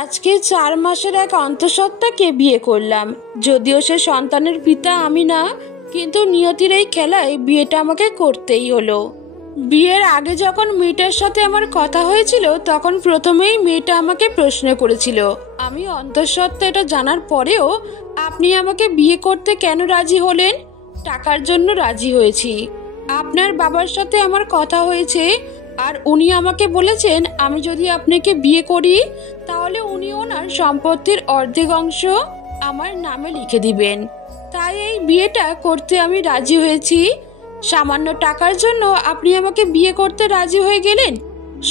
আজকে 4 মাসের এক অন্তঃসত্ত্বাকে বিয়ে করলাম। যদিও সে সন্তানের পিতা আমি না, কিন্তু নিয়তির এই খেলায় বিয়েটা আমাকে করতেই হলো। বিয়ের আগে যখন মেয়েটার সাথে আমার কথা হয়েছিল, তখন প্রথমেই মেয়েটা আমাকে প্রশ্ন করেছিল, আমি অন্তঃসত্ত্বা এটা জানার পরেও আপনি আমাকে বিয়ে করতে কেন রাজি হলেন? টাকার জন্য রাজি হয়েছি। আপনার বাবার সাথে আমার কথা হয়েছে, আর উনি আমাকে বলেছেন আমি যদি আপনাকে বিয়ে করি তাহলে উনি ওনার সম্পত্তির অর্ধেক অংশ আমার নামে লিখে দিবেন। তাই এই বিয়েটা করতে আমি রাজি হয়েছি। সামান্য টাকার জন্য আপনি আমাকে বিয়ে করতে রাজি হয়ে গেলেন?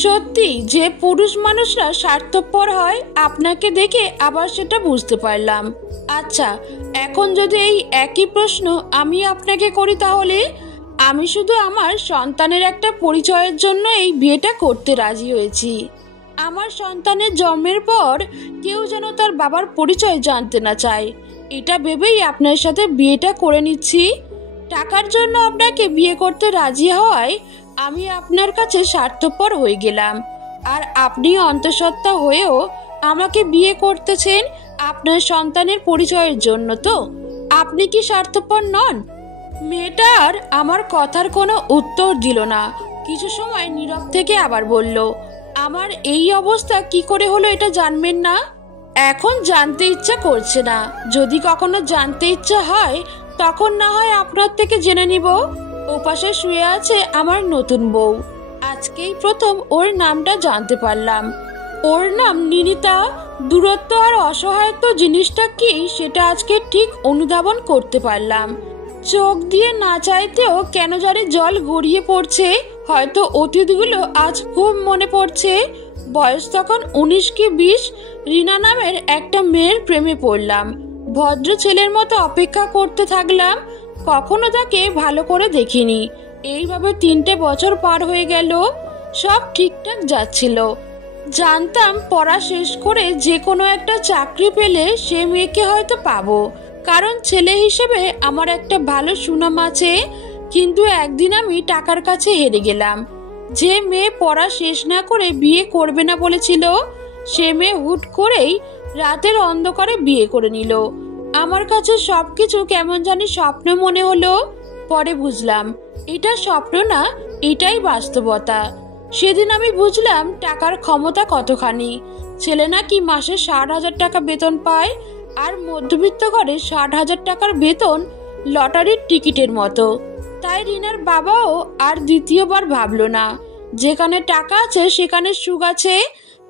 সত্যি যে পুরুষ মানুষরা স্বার্থপর হয়, আপনাকে দেখে আবার সেটা বুঝতে পারলাম। আচ্ছা, এখন যদি এই একই প্রশ্ন আমি আপনাকে করি, তাহলে আমি শুধু আমার সন্তানের একটা পরিচয়ের জন্য এই বিয়েটা করতে রাজি হয়েছি। আমার সন্তানের জন্মের পর কেউ যেন তার বাবার পরিচয় জানতে না চায়, এটা ভেবেই আপনার সাথে বিয়েটা করে নিচ্ছি। টাকার জন্য আপনাকে বিয়ে করতে রাজি হওয়ায় আমি আপনার কাছে স্বার্থপর হয়ে গেলাম, আর আপনি অন্তঃসত্ত্বা হয়েও আমাকে বিয়ে করতেছেন আপনার সন্তানের পরিচয়ের জন্য। তো আপনি কি স্বার্থপর নন? মেয়েটা আর আমার কথার কোনো উত্তর দিল না। কিছু সময় নীরব থেকে আবার বলল, আমার এই অবস্থা কি করে হলো এটা জানবেন না? এখন জানতে ইচ্ছা করছে না। যদি কখনো জানতে ইচ্ছা হয় তখন না হয় আপনার থেকে জেনে নিব। ওপাশে শুয়ে আছে আমার নতুন বউ। আজকেই প্রথম ওর নামটা জানতে পারলাম। ওর নাম নিনিতা। দূরত্ব আর অসহায়ত্ব জিনিসটা কি সেটা আজকে ঠিক অনুধাবন করতে পারলাম। চোখ দিয়ে না চাইতেও কেন জানি জল গড়িয়ে পড়ছে। হয়তো অতীতগুলো আজ খুব মনে পড়ছে। বয়স তখন 19 কি 20। রিনা নামের একটা মেয়ের প্রেমে পড়লাম। ভদ্র ছেলের মতো অপেক্ষা করতে থাকলাম। কখনো তাকে ভালো করে দেখিনি। এইভাবে 3টে বছর পার হয়ে গেল। সব ঠিকঠাক যাচ্ছিল। জানতাম পড়া শেষ করে যে কোনো একটা চাকরি পেলে সে মেয়েকে হয়তো পাবো, কারণ ছেলে হিসেবে আমার একটা ভালো সুনাম আছে। কিন্তু একদিন আমি টাকার কাছে হেরে গেলাম। যে মেয়ে পড়া শেষ না করে বিয়ে করবে না বলেছিল, সে মেয়ে হুট করেই রাতের অন্ধকারে বিয়ে করে নিল। আমার কাছে সবকিছু কেমন জানি স্বপ্ন মনে হলো। পরে বুঝলাম এটা স্বপ্ন না, এটাই বাস্তবতা। সেদিন আমি বুঝলাম টাকার ক্ষমতা কতখানি। ছেলে নাকি মাসে 60,000 টাকা বেতন পায়, আর মধ্যবিত্ত ঘরে 60,000 টাকার বেতন লটারির টিকিটের মতো। তাই রিনার বাবাও আর দ্বিতীয়বার ভাবলো না। যেখানে টাকা আছে সেখানে সুখ আছে।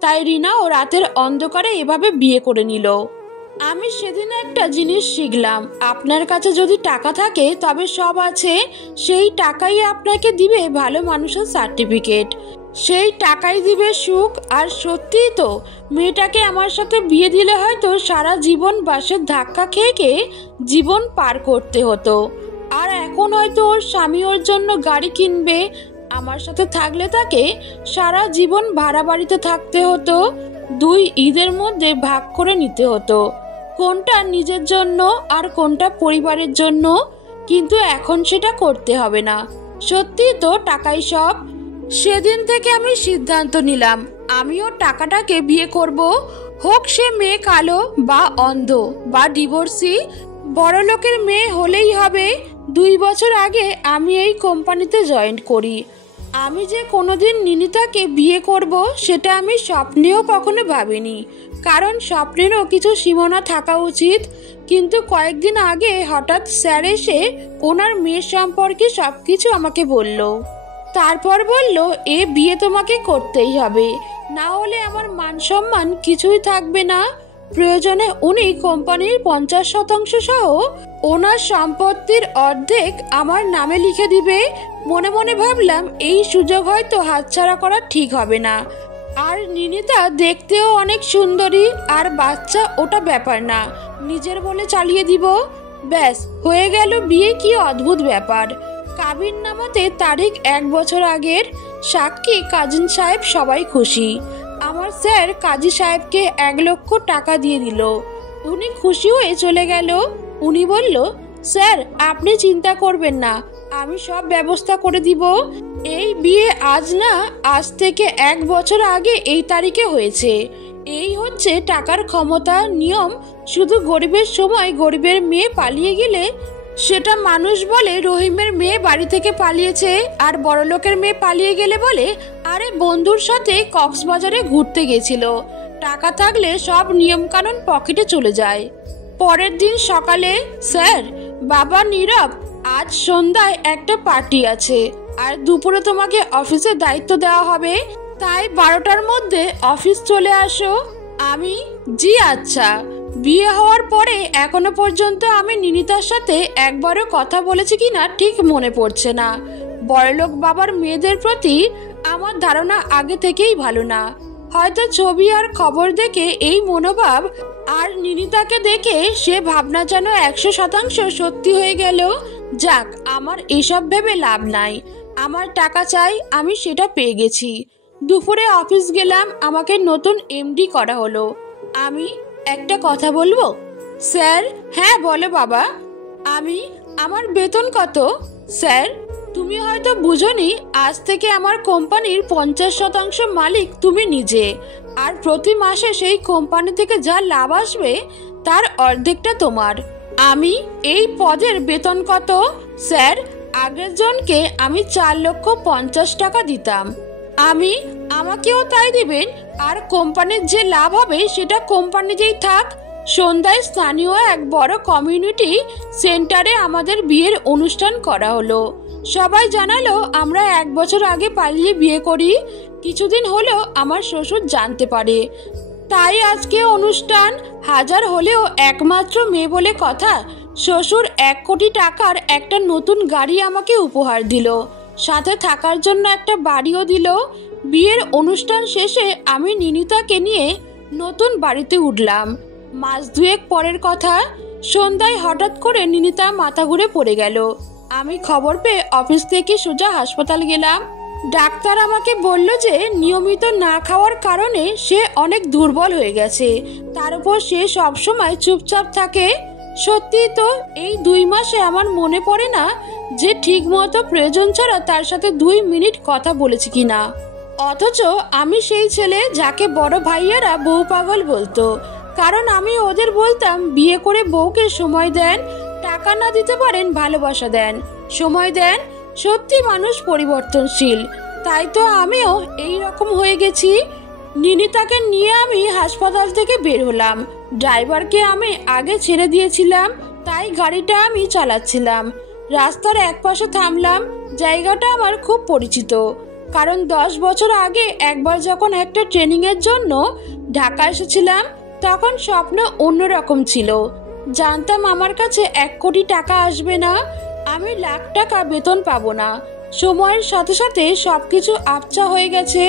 তাই রিনাও রাতের অন্ধকারে এভাবে বিয়ে করে নিল। আমি সেদিন একটা জিনিস শিখলাম, আপনার কাছে যদি টাকা থাকে তবে সব আছে। সেই টাকাই আপনাকে দিবে ভালো মানুষের সার্টিফিকেট, সেই টাকাই দিবে সুখ। আর সত্যিই তো, মেয়েটাকে আমার সাথে বিয়ে দিলে হয়তো সারা জীবন বাসের ধাক্কা খেয়ে খেয়ে জীবন পার করতে হতো। আর এখন হয়তো ওর স্বামী ওর জন্য গাড়ি কিনবে। আমার সাথে থাকলে তাকে সারা জীবন ভাড়া বাড়িতে থাকতে হতো। 2 ঈদের মধ্যে ভাগ করে নিতে হতো, কোনটা নিজের জন্য আর কোনটা পরিবারের জন্য। কিন্তু এখন সেটা করতে হবে না। সত্যি তো, টাকাই সব। সেদিন থেকে আমি সিদ্ধান্ত নিলাম আমিও টাকাটাকে বিয়ে করব। হোক সে মেয়ে কালো বা অন্ধ বা ডিভোর্সি, বড় লোকের মেয়ে হলেই হবে। 2 বছর আগে আমি এই কোম্পানিতে জয়েন করি। আমি যে কোনোদিন নিনিতাকে বিয়ে করব সেটা আমি স্বপ্নেও কখনো ভাবিনি, কারণ স্বপ্নেরও কিছু সীমানা থাকা উচিত। কিন্তু কয়েকদিন আগে হঠাৎ স্যার এসে ওনার মেয়ের সম্পর্কে সবকিছু আমাকে বলল। তারপর বলল এ বিয়ে তোমাকে করতেই হবে, না হলে আমার মান সম্মান কিছুই থাকবে না। প্রয়োজনে উনি কোম্পানির 50% সহ ওনার সম্পত্তির অর্ধেক আমার নামে লিখে দিবে। মনে মনে ভাবলাম এই সুযোগ হয়তো হাতছাড়া করা ঠিক হবে না। আর নিনিতা দেখতেও অনেক সুন্দরী, আর বাচ্চা ওটা ব্যাপার না, নিজের বলে চালিয়ে দিব। ব্যাস হয়ে গেল বিয়ে। কি অদ্ভুত ব্যাপার। কাবিন নামাতে তারিখ 1 বছর আগের। সাক্ষী কাজিন সাহেব, সবাই খুশি। আমার স্যার কাজী সাহেবকে 1 লক্ষ টাকা দিয়ে দিল। উনি খুশি হয়ে চলে গেল। উনি বলল, স্যার আপনি চিন্তা করবেন না, আমি সব ব্যবস্থা করে দিব। এই বিয়ে আজ না, আজ থেকে 1 বছর আগে এই তারিখে হয়েছে। এই হচ্ছে টাকার ক্ষমতা, নিয়ম। শুধু গরিবের সময় গরিবের মেয়ে পালিয়ে গেলে সেটা মানুষ বলে রহিমের মেয়ে বাড়ি থেকে পালিয়েছে, আর বড়লোকের মেয়ে পালিয়ে গেলে বলে আরে বন্ধুর সাথে কক্সবাজারে ঘুরতে গেছিল। টাকা থাকলে সব নিয়মকানুন পকেটে চলে যায়। পরের দিন সকালে, স্যার, বাবা নীরব, আজ সন্ধ্যায় একটা পার্টি আছে আর দুপুরে তোমাকে অফিসে দায়িত্ব দেওয়া হবে, তাই 12টার মধ্যে অফিস চলে আসো। আমি, জি আচ্ছা। বিয়ে হওয়ার পরে এখনো পর্যন্ত আমি নিনিতার সাথে একবারও কথা বলেছি কিনা ঠিক মনে পড়ছে না। বড়লোক বাবার মেয়েদের প্রতি আমার ধারণা আগে থেকেই ভালো না। হয়তো ছবি আর খবর দেখে এই মনোভাব, আর নিনিতাকে দেখে সে ভাবনা যেন 100% সত্যি হয়ে গেল। যাক, আমার এসব ভেবে লাভ নাই। আমার টাকা চাই, আমি সেটা পেয়ে গেছি। দুপুরে অফিস গেলাম, আমাকে নতুন এমডি করা হলো। আমি, একটা কথা বলবো? স্যার, হ্যাঁ বলো বাবা। আমি, আমার বেতন কত? স্যার, তুমি হয়তো বুঝোনি, আজ থেকে আমার কোম্পানির 50% মালিক তুমি নিজে, আর প্রতি মাসে সেই কোম্পানি থেকে যা লাভ আসবে তার অর্ধেকটা তোমার। আমি, এই পদের বেতন কত? স্যার, আগের জনকে আমি 4,50,000 টাকা দিতাম। আমি, আমাকেও তাই দিবেন, আর কোম্পানির যে লাভ হবে সেটা কোম্পানিতেই থাক। সন্ধ্যায় স্থানীয় এক বড় কমিউনিটি সেন্টারে আমাদের বিয়ের অনুষ্ঠান করা হলো। সবাই জানালো আমরা 1 বছর আগে পালিয়ে বিয়ে করি। কিছুদিন হলো আমার শ্বশুর জানতে পারে, তাই আজকে অনুষ্ঠান। হাজার হলেও একমাত্র মেয়ে বলে কথা। শ্বশুর 1 কোটি টাকার একটা নতুন গাড়ি আমাকে উপহার দিল, সাথে থাকার জন্য একটা বাড়িও দিল। বিয়ের অনুষ্ঠান শেষে আমি নিনিতাকে নিয়ে নতুন বাড়িতে উঠলাম। মাস 2 পরের কথা, সন্ধ্যায় হঠাৎ করে নিনিতা মাথা ঘুরে পড়ে গেল। আমি খবর পেয়ে অফিস থেকে সোজা হাসপাতাল গেলাম। ডাক্তার আমাকে বলল যে নিয়মিত না খাওয়ার কারণে সে অনেক দুর্বল হয়ে গেছে, তার উপর সে সবসময় চুপচাপ থাকে। সত্যি তো, এই 2 মাসে আমার মনে পড়ে না যে ঠিক মতো প্রয়োজন ছাড়া তার সাথে 2 মিনিট কথা বলেছি কিনা। অথচ আমি সেই ছেলে যাকে বড় ভাইয়ারা বউ পাগল বলতো, কারণ আমি ওদের বলতাম বিয়ে করে বউকে সময় দেন, টাকা না দিতে পারেন ভালোবাসা দেন, সময় দেন। সত্যি মানুষ পরিবর্তনশীল, তাই তো আমিও এই রকম হয়ে গেছি। নিনিতাকে নিয়ে আমি হাসপাতাল থেকে বের হলাম। ড্রাইভারকে আমি আগে ছেড়ে দিয়েছিলাম, তাই গাড়িটা আমি চালাচ্ছিলাম। রাস্তার একপাশে থামলাম। জায়গাটা আমার খুব পরিচিত, কারণ 10 বছর আগে একবার যখন একটা ট্রেনিংয়ের জন্য ঢাকা এসেছিলাম, তখন স্বপ্ন অন্যরকম ছিল। জানতাম আমার কাছে 1 কোটি টাকা আসবে না, আমি লাখ টাকা বেতন পাবো না। সময়ের সাথে সাথে সবকিছু আবছা হয়ে গেছে।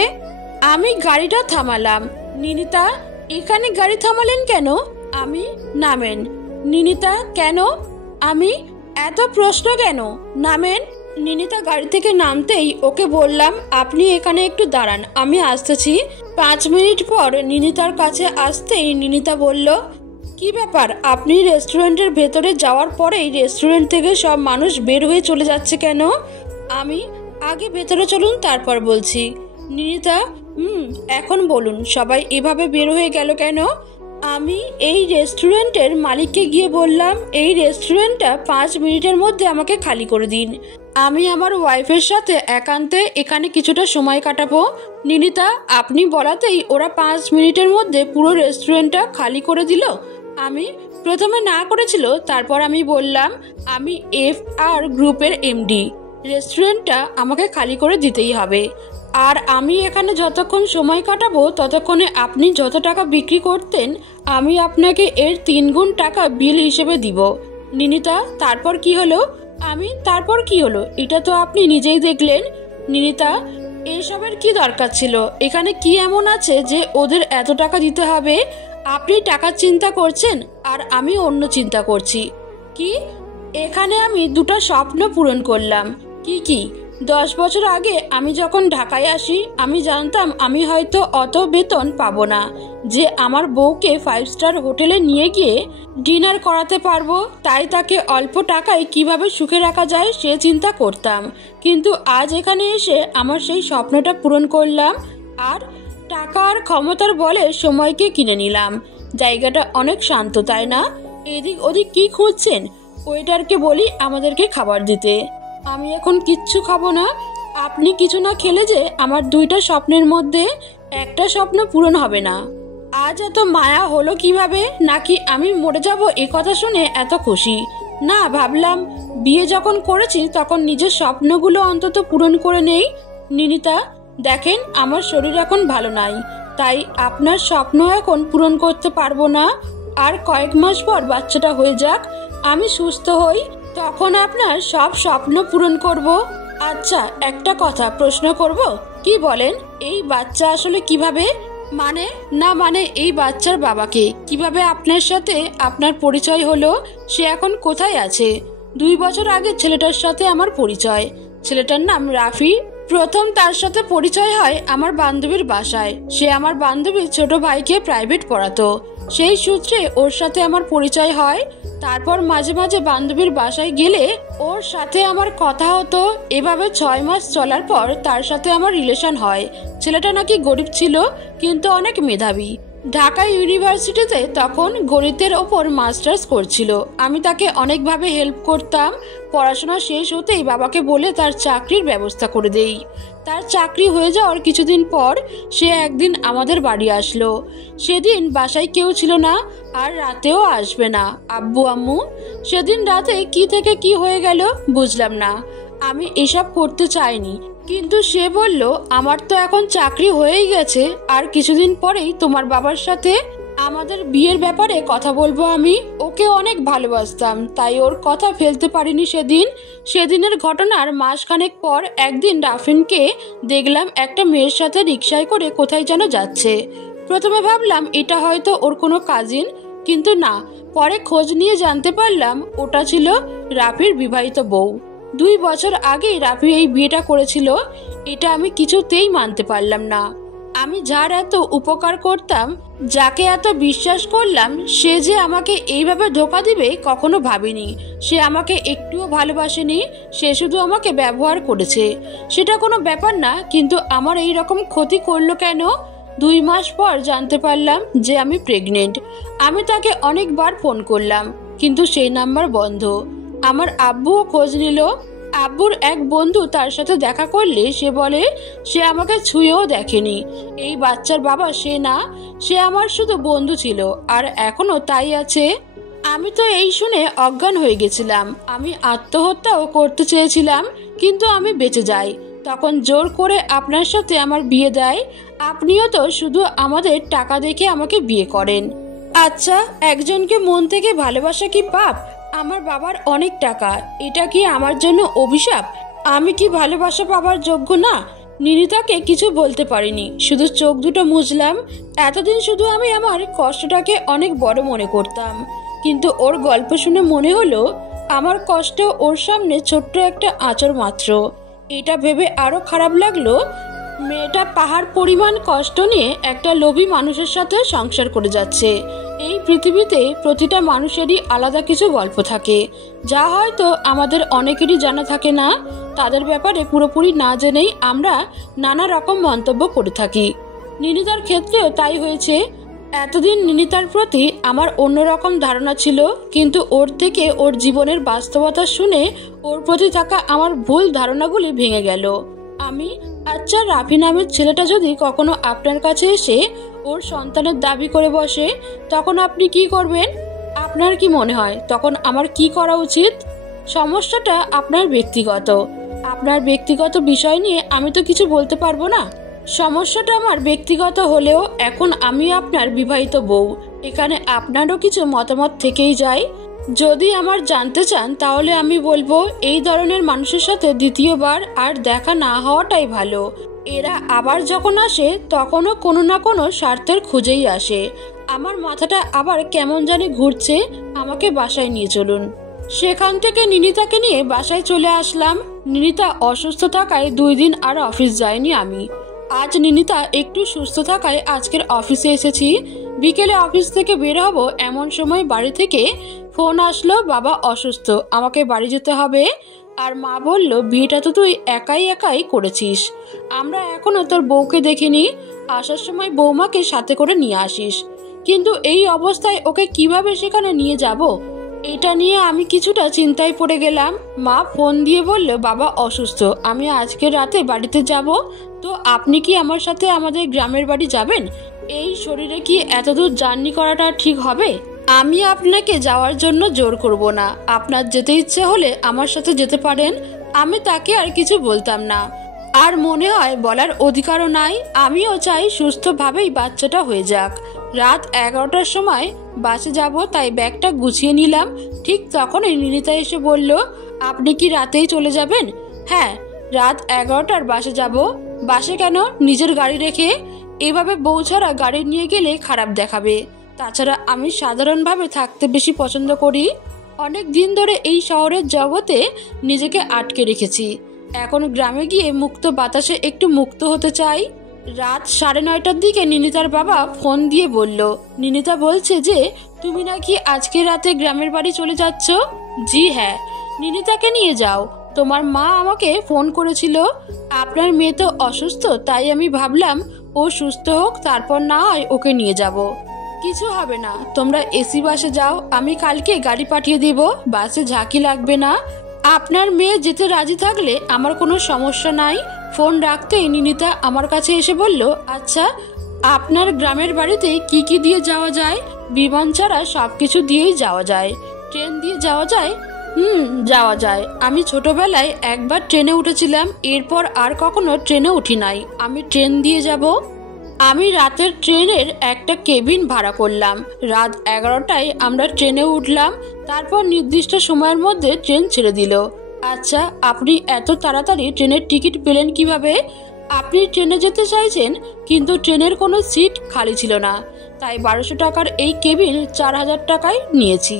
আমি গাড়িটা থামালাম। নিনিতা, এখানে গাড়ি থামালেন কেন? আমি, নামেন। নিনিতা, কেন? আমি, এত প্রশ্ন কেন? নামেন। নিনিতা গাড়ি থেকে নামতেই ওকে বললাম, আপনি এখানে একটু দাঁড়ান, আমি আসতেছি। 5 মিনিট পর নিনিতার কাছে আসতেই নিনিতা বলল, কি ব্যাপার, আপনি রেস্টুরেন্টের ভেতরে যাওয়ার পরেই রেস্টুরেন্ট থেকে সব মানুষ বের হয়ে চলে যাচ্ছে কেন? আমি, আগে ভেতরে চলুন, তারপর বলছি। নিনিতা, এখন বলুন, সবাই এভাবে বের হয়ে গেল কেন? আমি এই রেস্টুরেন্টের মালিককে গিয়ে বললাম, এই রেস্টুরেন্টটা 5 মিনিটের মধ্যে আমাকে খালি করে দিন। আমি আমার ওয়াইফের সাথে একান্তে এখানে কিছুটা সময় কাটাবো। নিনিতা, আপনি বলাতেই ওরা 5 মিনিটের মধ্যে পুরো রেস্টুরেন্টটা খালি করে দিল। আমি, প্রথমে না করেছিল, তারপর আমি বললাম, আমি FR গ্রুপের MD, রেস্টুরেন্টটা আমাকে খালি করে দিতেই হবে। আর আমি এখানে যতক্ষণ সময় কাটাবো ততক্ষণে আপনি যত টাকা বিক্রি করতেন আমি আপনাকে এর 3 গুণ টাকা বিল হিসেবে দিব। নিনিতা, তারপর কি হলো? আমি, তারপর কি হলো এটা তো আপনি নিজেই দেখলেন। নিনিতা, এসবের কি দরকার ছিল? এখানে কি এমন আছে যে ওদের এত টাকা দিতে হবে? আপনি টাকার চিন্তা করছেন আর আমি অন্য চিন্তা করছি। কি? এখানে আমি 2টা স্বপ্ন পূরণ করলাম। কি কি? 10 বছর আগে আমি যখন ঢাকায় আসি, আমি জানতাম আমি হয়তো অত বেতন পাবো না যে আমার বউকে 5 স্টার হোটেলে নিয়ে গিয়ে ডিনার করাতে পারবো, তাই তাকে অল্প টাকায় কিভাবে সুখে রাখা যায় সে চিন্তা করতাম। কিন্তু আজ এখানে এসে আমার সেই স্বপ্নটা পূরণ করলাম। আর টাকা আর ক্ষমতার বলে সময়কে কিনে নিলাম। জায়গাটা অনেক শান্ত, তাই না? এদিক ওদিক কি খুঁজছেন? ওয়েটারকে বলি আমাদেরকে খাবার দিতে। আমি এখন কিচ্ছু খাবো না। আপনি কিছু না খেলে যে আমার 2টা স্বপ্নের মধ্যে একটা স্বপ্ন পূরণ হবে না। আজ এত মায়া হলো কিভাবে? নাকি আমি মরে যাব এ কথা শুনে এত খুশি? না, ভাবলাম বিয়ে যখন করেছি তখন নিজের স্বপ্নগুলো অন্তত পূরণ করে নেই। নিনিতা, দেখেন আমার শরীর এখন ভালো নাই, তাই আপনার স্বপ্ন এখন পূরণ করতে পারবো না। আর কয়েক মাস পর বাচ্চাটা হয়ে যাক, আমি সুস্থ হই, তখন আপনার সব স্বপ্ন পূরণ করব। আচ্ছা, একটা কথা প্রশ্ন করব? কি বলেন? এই বাচ্চা আসলে কিভাবে, মানে এই বাচ্চার বাবাকে কিভাবে আপনার সাথে আপনার পরিচয় হলো? সে এখন কোথায় আছে? 2 বছর আগে ছেলেটার সাথে আমার পরিচয়। ছেলেটার নাম রাফি। প্রথম তার সাথে পরিচয় হয় আমার বান্ধবীর বাসায়। সে আমার বান্ধবীর ছোট ভাইকে প্রাইভেট পড়াতো। সেই সূত্রে ওর সাথে আমার পরিচয় হয়। তারপর মাঝে মাঝে বান্ধবীর বাসায় গেলে ওর সাথে আমার কথা হতো। এভাবে 6 মাস চলার পর তার সাথে আমার রিলেশন হয়। ছেলেটা নাকি গরিব ছিল, কিন্তু অনেক মেধাবী। ঢাকা ইউনিভার্সিটিতে তখন গণিতের ওপর মাস্টার্স করছিল। আমি তাকে অনেকভাবে হেল্প করতাম। পড়াশোনা শেষ হতেই বাবাকে বলে তার চাকরির ব্যবস্থা করে দেই। তার চাকরি হয়ে যাওয়ার কিছুদিন পর সে একদিন আমাদের বাড়ি আসলো। সেদিন বাসায় কেউ ছিল না, আর রাতেও আসবে না। আব্বু আম্মু, সেদিন রাতে কি থেকে কি হয়ে গেল বুঝলাম না। আমি এসব করতে চাইনি, কিন্তু সে বলল আমার তো এখন চাকরি হয়েই গেছে, আর কিছুদিন পরেই তোমার বাবার সাথে আমাদের বিয়ের ব্যাপারে কথা বলবো। আমি ওকে অনেক ভালোবাসতাম, তাই ওর কথা ফেলতে পারিনি সেদিনের ঘটনার মাসখানেক পর একদিন রাফিনকে দেখলাম একটা মেয়ের সাথে রিকশায় করে কোথায় যেন যাচ্ছে। প্রথমে ভাবলাম এটা হয়তো ওর কোনো কাজিন, কিন্তু না, পরে খোঁজ নিয়ে জানতে পারলাম ওটা ছিল রাফির বিবাহিত বউ। 2 বছর আগেই রাফি এই বিয়েটা করেছিল। এটা আমি কিছুতেই মানতে পারলাম না। আমি যার এত উপকার করতাম, যাকে এত বিশ্বাস করলাম, সে যে আমাকে এইভাবে ধোঁকা দিবে কখনো ভাবিনি। সে আমাকে একটুও ভালোবাসেনি, সে শুধু আমাকে ব্যবহার করেছে। সেটা কোনো ব্যাপার না, কিন্তু আমার এই রকম ক্ষতি করলো কেন? 2 মাস পর জানতে পারলাম যে আমি প্রেগনেন্ট। আমি তাকে অনেকবার ফোন করলাম, কিন্তু সেই নাম্বার বন্ধ। আমার আব্বুও খোঁজ নিল। আব্বুর এক বন্ধু তার সাথে দেখা করলে সে বলে সে আমাকে ছুঁয়েও দেখেনি। এই বাচ্চার বাবা সে না, সে আমার শুধু বন্ধু ছিল, আর এখনো তাই আছে। আমি তো এই শুনে অজ্ঞান হয়ে গেছিলাম। আমি আত্মহত্যাও করতে চেয়েছিলাম, কিন্তু আমি বেঁচে যাই। তখন জোর করে আপনার সাথে আমার বিয়ে দেয়। আপনিও তো শুধু আমাদের টাকা দেখে আমাকে বিয়ে করেন। আচ্ছা, একজনকে মন থেকে ভালোবাসা কি পাপ? আমার বাবার অনেক টাকা, এটা কি আমার জন্য অভিশাপ? আমি কি ভালোবাসা পাবার যোগ্য না? নিনিতাকে কিছু বলতে পারিনি, শুধু চোখ দুটো মুছলাম। এতদিন শুধু আমি আমার কষ্টটাকে অনেক বড় মনে করতাম, কিন্তু ওর গল্প শুনে মনে হলো আমার কষ্ট ওর সামনে ছোট্ট একটা আঁচড় মাত্র। এটা ভেবে আরো খারাপ লাগলো। মেয়েটা পাহাড় পরিমাণ কষ্ট নিয়ে একটা লোভী মানুষের সাথে সংসার করে যাচ্ছে। এই পৃথিবীতে প্রতিটা মানুষেরই আলাদা কিছু গল্প থাকে, যা হয়তো আমাদের অনেকেরই জানা থাকে না। তাদের ব্যাপারে পুরোপুরি না জেনেই আমরা নানা রকম মন্তব্য করে থাকি। নিনিতার ক্ষেত্রেও তাই হয়েছে। এতদিন নিনিতার প্রতি আমার অন্যরকম ধারণা ছিল, কিন্তু ওর থেকে ওর জীবনের বাস্তবতা শুনে ওর প্রতি থাকা আমার ভুল ধারণাগুলি ভেঙে গেল। আচ্ছা, রাফি নামের ছেলেটা যদি কখনো আপনার কাছে এসে ওর সন্তানের দাবি করে বসে, তখন আপনি কি করবেন? আপনার কি মনে হয় তখন আমার কি করা উচিত? সমস্যাটা আপনার ব্যক্তিগত। আপনার ব্যক্তিগত বিষয় নিয়ে আমি তো কিছু বলতে পারবো না। সমস্যাটা আমার ব্যক্তিগত হলেও এখন আমি আপনার বিবাহিত বউ। এখানে আপনারও কিছু মতামত থেকেই যায়। যদি আমার জানতে চান তাহলে আমি বলবো এই ধরনের মানুষের সাথে দ্বিতীয়বার আর দেখা না হওয়াটাই ভালো। এরা আবার যখন আসে তখনও কোনো না কোনো স্বার্থের খুঁজেই আসে। আমার মাথাটা আবার কেমন জানি ঘুরছে, আমাকে বাসায় নিয়ে চলুন। সেখান থেকে নিনিতাকে নিয়ে বাসায় চলে আসলাম। নিনিতা অসুস্থ থাকায় 2 দিন আর অফিস যায়নি আমি। আজ নিনিতা একটু সুস্থ থাকায় আজকের অফিসে এসেছি। বিকেলে অফিস থেকে বের হব এমন সময় বাড়ি থেকে ফোন আসলো, বাবা অসুস্থ, আমাকে বাড়ি যেতে হবে। আর মা বলল বিয়েটা তো তুই একাই করেছিস, আমরা এখনো তোর বউকে দেখিনি। আসার সময় বৌমাকে সাথে করে নিয়ে আসিস। কিন্তু এই অবস্থায় ওকে কিভাবে সেখানে নিয়ে যাব, এটা নিয়ে আমি কিছুটা চিন্তায় পড়ে গেলাম। মা ফোন দিয়ে বলল বাবা অসুস্থ, আমি আজকে রাতে বাড়িতে যাব। তো আপনি কি আমার সাথে আমাদের গ্রামের বাড়ি যাবেন? এই শরীরে কি এতদূর জার্নি করাটা ঠিক হবে? আমি আপনাকে যাওয়ার জন্য জোর করব না, আপনার যেতে ইচ্ছে হলে আমার সাথে যেতে পারেন। আমি তাকে আর কিছু বলতাম না, আর মনে হয় বলার অধিকারও নাই। আমিও চাই সুস্থভাবেই বাচ্চাটা হয়ে যাক। রাত 11টার সময় বাসে যাব, তাই ব্যাগটা গুছিয়ে নিলাম। ঠিক তখনই নিনিতা এসে বলল, আপনি কি রাতেই চলে যাবেন? হ্যাঁ, রাত 11টার বাসে যাব। বাসে কেন, নিজের গাড়ি রেখে? এভাবে বউ ছাড়া গাড়ি নিয়ে গেলে খারাপ দেখাবে। তাছাড়া আমি সাধারণভাবে থাকতে বেশি পছন্দ করি। অনেক দিন ধরে এই শহরের জগতে নিজেকে আটকে রেখেছি। এখন গ্রামে গিয়ে মুক্ত বাতাসে একটু মুক্ত হতে চাই। রাত 9:30টার দিকে নিনিতার বাবা ফোন দিয়ে বলল, নিনিতা বলছে যে তুমি নাকি আজকে রাতে গ্রামের বাড়ি চলে যাচ্ছ। জি হ্যাঁ, নিনিতাকে নিয়ে যাও। তোমার মা আমাকে ফোন করেছিল। আপনার মেয়ে তো অসুস্থ, তাই আমি ভাবলাম ও সুস্থ হোক, তারপর না হয় ওকে নিয়ে যাব। কিছু হবে না, তোমরা এসি বাসে যাও, আমি কালকে গাড়ি পাঠিয়ে দিব। বাসে ঝাঁকি লাগবে না। আপনার মেয়ে যেতে রাজি থাকলে আমার কোনো সমস্যা নাই। ফোন রাখতেই নিনিতা আমার কাছে এসে বলল, আচ্ছা আপনার গ্রামের বাড়িতে কি কি দিয়ে যাওয়া যায়? বিমান ছাড়া সবকিছু দিয়েই যাওয়া যায়। ট্রেন দিয়ে যাওয়া যায়? যাওয়া যায়। আমি ছোটবেলায় একবার ট্রেনে উঠেছিলাম, এরপর আর কখনো ট্রেনে উঠি নাই। আমি ট্রেন দিয়ে যাব। আমি রাতের ট্রেনের একটা কেবিন ভাড়া করলাম। রাত 11টায় আমরা ট্রেনে উঠলাম। তারপর নির্দিষ্ট সময়ের মধ্যে ট্রেন ছেড়ে দিল। আচ্ছা, আপনি এত তাড়াতাড়ি ট্রেনের টিকিট পেলেন কিভাবে? আপনি ট্রেনে যেতে চাইছেন, কিন্তু ট্রেনের কোনো সিট খালি ছিল না, তাই 1200 টাকার এই কেবিন 4000 টাকায় নিয়েছি।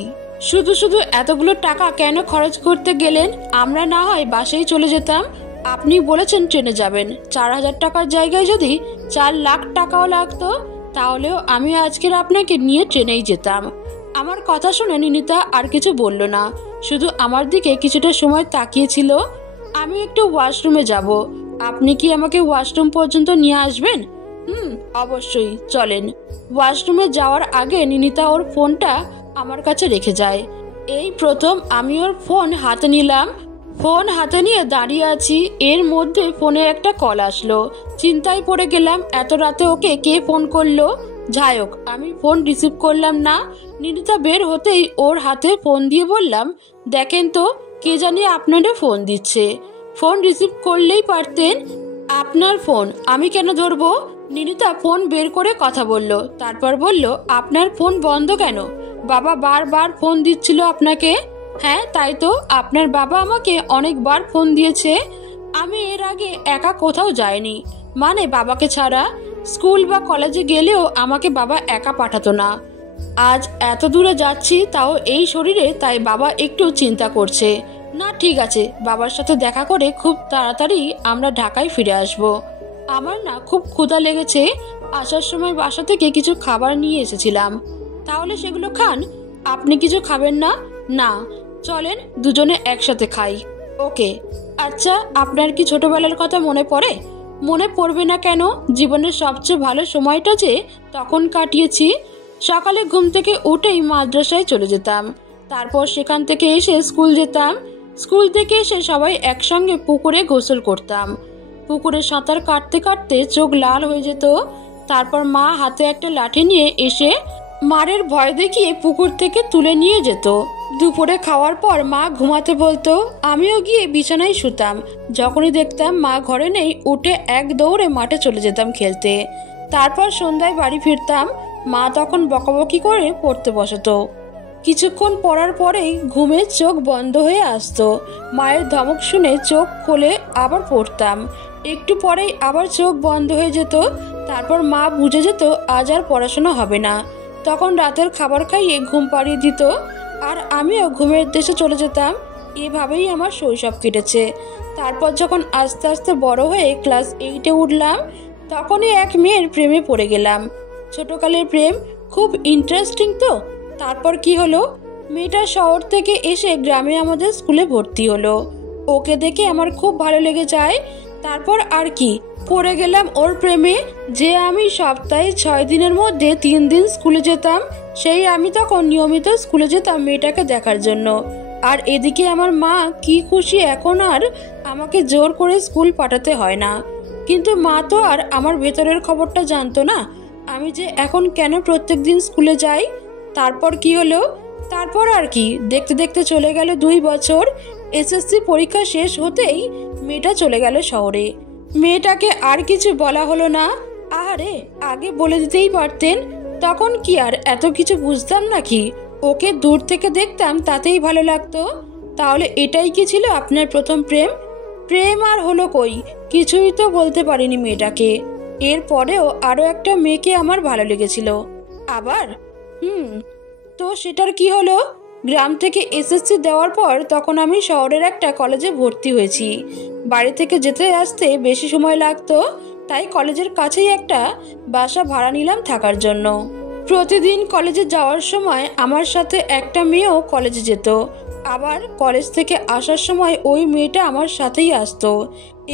শুধু শুধু এতগুলো টাকা কেন খরচ করতে গেলেন? আমরা না হয় বাসেই চলে যেতাম। আপনি বলেছেন ট্রেনে যাবেন। 4000 টাকার জায়গায় যদি 4 লাখ টাকাও লাগতো, তাহলেও আমি আজকের আপনাকে নিয়ে ট্রেনেই যেতাম। আমার কথা শুনে নিনিতা আর কিছু বলল না, শুধু আমার দিকে কিছুটা সময় তাকিয়েছিল। আমি একটু ওয়াশরুমে যাব। আপনি কি আমাকে ওয়াশরুম পর্যন্ত নিয়ে আসবেন? অবশ্যই, চলেন। ওয়াশরুমে যাওয়ার আগে নিনিতা ওর ফোনটা আমার কাছে রেখে যায়। এই প্রথম আমি ওর ফোন হাতে নিলাম। ফোন হাতে নিয়ে দাঁড়িয়ে আছি, এর মধ্যে ফোনে একটা কল আসলো। চিন্তায় পড়ে গেলাম, এত রাতে ওকে কে ফোন করলো। যাই হোক, আমি ফোন রিসিভ করলাম না। নিনিতা বের হতেই ওর হাতে ফোন দিয়ে বললাম, দেখেন তো কে জানি আপনারে ফোন দিচ্ছে। ফোন রিসিভ করলেই পারতেন। আপনার ফোন, আমি কেন ধরবো? নিনিতা ফোন বের করে কথা বলল, তারপর বলল, আপনার ফোন বন্ধ কেন? বাবা বারবার ফোন দিচ্ছিল আপনাকে। হ্যাঁ তাই তো, আপনার বাবা আমাকে অনেকবার ফোন দিয়েছে। আমি এর আগে একা কোথাও যাইনি, মানে বাবাকে ছাড়া। স্কুল বা কলেজে গেলেও আমাকে বাবা একা পাঠাতো না। আজ এত দূরে যাচ্ছি, তাও এই শরীরে, তাই বাবা একটু চিন্তা করছে। না ঠিক আছে, বাবার সাথে দেখা করে খুব তাড়াতাড়ি আমরা ঢাকায় ফিরে আসব। আমার না খুব ক্ষুধা লেগেছে। আসার সময় বাসা থেকে কিছু খাবার নিয়ে এসেছিলাম। তাহলে সেগুলো খান। আপনি কিছু খাবেন না? না। চলেন দুজনে একসাথে খাই। ওকে। আচ্ছা, আপনার কি ছোটবেলার কথা মনে পড়ে? মনে পড়বে না কেন? জীবনের সবচেয়ে ভালো সময়টা যে তখন কাটিয়েছি। সকালে ঘুম থেকে উঠেই মাদ্রাসায় চলে যেতাম, তারপর সেখান থেকে এসে স্কুল যেতাম। স্কুল থেকে এসে সবাই একসঙ্গে পুকুরে গোসল করতাম। পুকুরে সাঁতার কাটতে কাটতে চোখ লাল হয়ে যেত। তারপর মা হাতে একটা লাঠি নিয়ে এসে মারের ভয় দেখিয়ে পুকুর থেকে তুলে নিয়ে যেত। দুপুরে খাওয়ার পর মা ঘুমাতে বলতো, আমিও গিয়ে বিছানায় শুতাম। যখনই দেখতাম মা ঘরে নেই, উঠে এক দৌড়ে মাঠে চলে যেতাম খেলতে। তারপর সন্ধ্যায় বাড়ি ফিরতাম। মা তখন বকাবকি করে পড়তে বসতো। কিছুক্ষণ পড়ার পরেই ঘুমে চোখ বন্ধ হয়ে আসতো। মায়ের ধমক শুনে চোখ খুলে আবার পড়তাম। একটু পরেই আবার চোখ বন্ধ হয়ে যেত। তারপর মা বুঝে যেত আজ আর পড়াশোনা হবে না। তখন রাতের খাবার খাইয়ে ঘুম পাড়িয়ে দিত, আর আমিও ঘুমের দেশে চলে যেতাম। এভাবেই আমার শৈশব কেটেছে। তারপর যখন আস্তে আস্তে বড় হয়ে ক্লাস 8-এ উঠলাম, তখনই এক মেয়ের প্রেমে পড়ে গেলাম। ছোটকালের প্রেম খুব ইন্টারেস্টিং তো। তারপর কি হলো, মেয়েটা শহর থেকে এসে গ্রামে আমাদের স্কুলে ভর্তি হলো। ওকে দেখে আমার খুব ভালো লেগে যায়। তারপর আর কি, পড়ে গেলাম ওর প্রেমে। যে আমি সপ্তাহে 6 দিনের মধ্যে 3 দিন স্কুলে যেতাম, সেই আমি তখন নিয়মিত স্কুলে যেতাম মেয়েটাকে দেখার জন্য। আর এদিকে আমার মা কি খুশি, এখন আর আমাকে জোর করে স্কুল পাঠাতে হয় না। কিন্তু মা তো আর আমার ভেতরের খবরটা জানতো না, আমি যে এখন কেন প্রত্যেক দিন স্কুলে যাই। তারপর কি হলো, তারপর আর কি, দেখতে দেখতে চলে গেল 2 বছর। এসএসসি পরীক্ষা শেষ হতেই মেয়েটা চলে গেল শহরে। মেয়েটাকে আর কিছু বলা হলো না। আরে আগে বলে দিতেই পারতেন, তখন কি আর এত কিছু বুঝতাম নাকি? ওকে দূর থেকে দেখতাম, তাতেই ভালো লাগতো। তাহলে এটাই কি ছিল আপনার প্রথম প্রেম? প্রেম আর হলো কই, কিছুই তো বলতে পারিনি মেয়েটাকে। এরপরেও আরো একটা মেয়েকে আমার ভালো লেগেছিল আবার। তো সেটার কি হলো? গ্রাম থেকে এসএসসি দেওয়ার পর তখন আমি শহরের একটা কলেজে ভর্তি হয়েছি। বাড়ি থেকে যেতে আসতে বেশি সময় লাগতো, তাই কলেজের কাছেই একটা বাসা ভাড়া নিলাম থাকার জন্য। প্রতিদিন কলেজে যাওয়ার সময় আমার সাথে একটা মেয়েও কলেজে যেত, আবার কলেজ থেকে আসার সময় ওই মেয়েটা আমার সাথেই আসতো।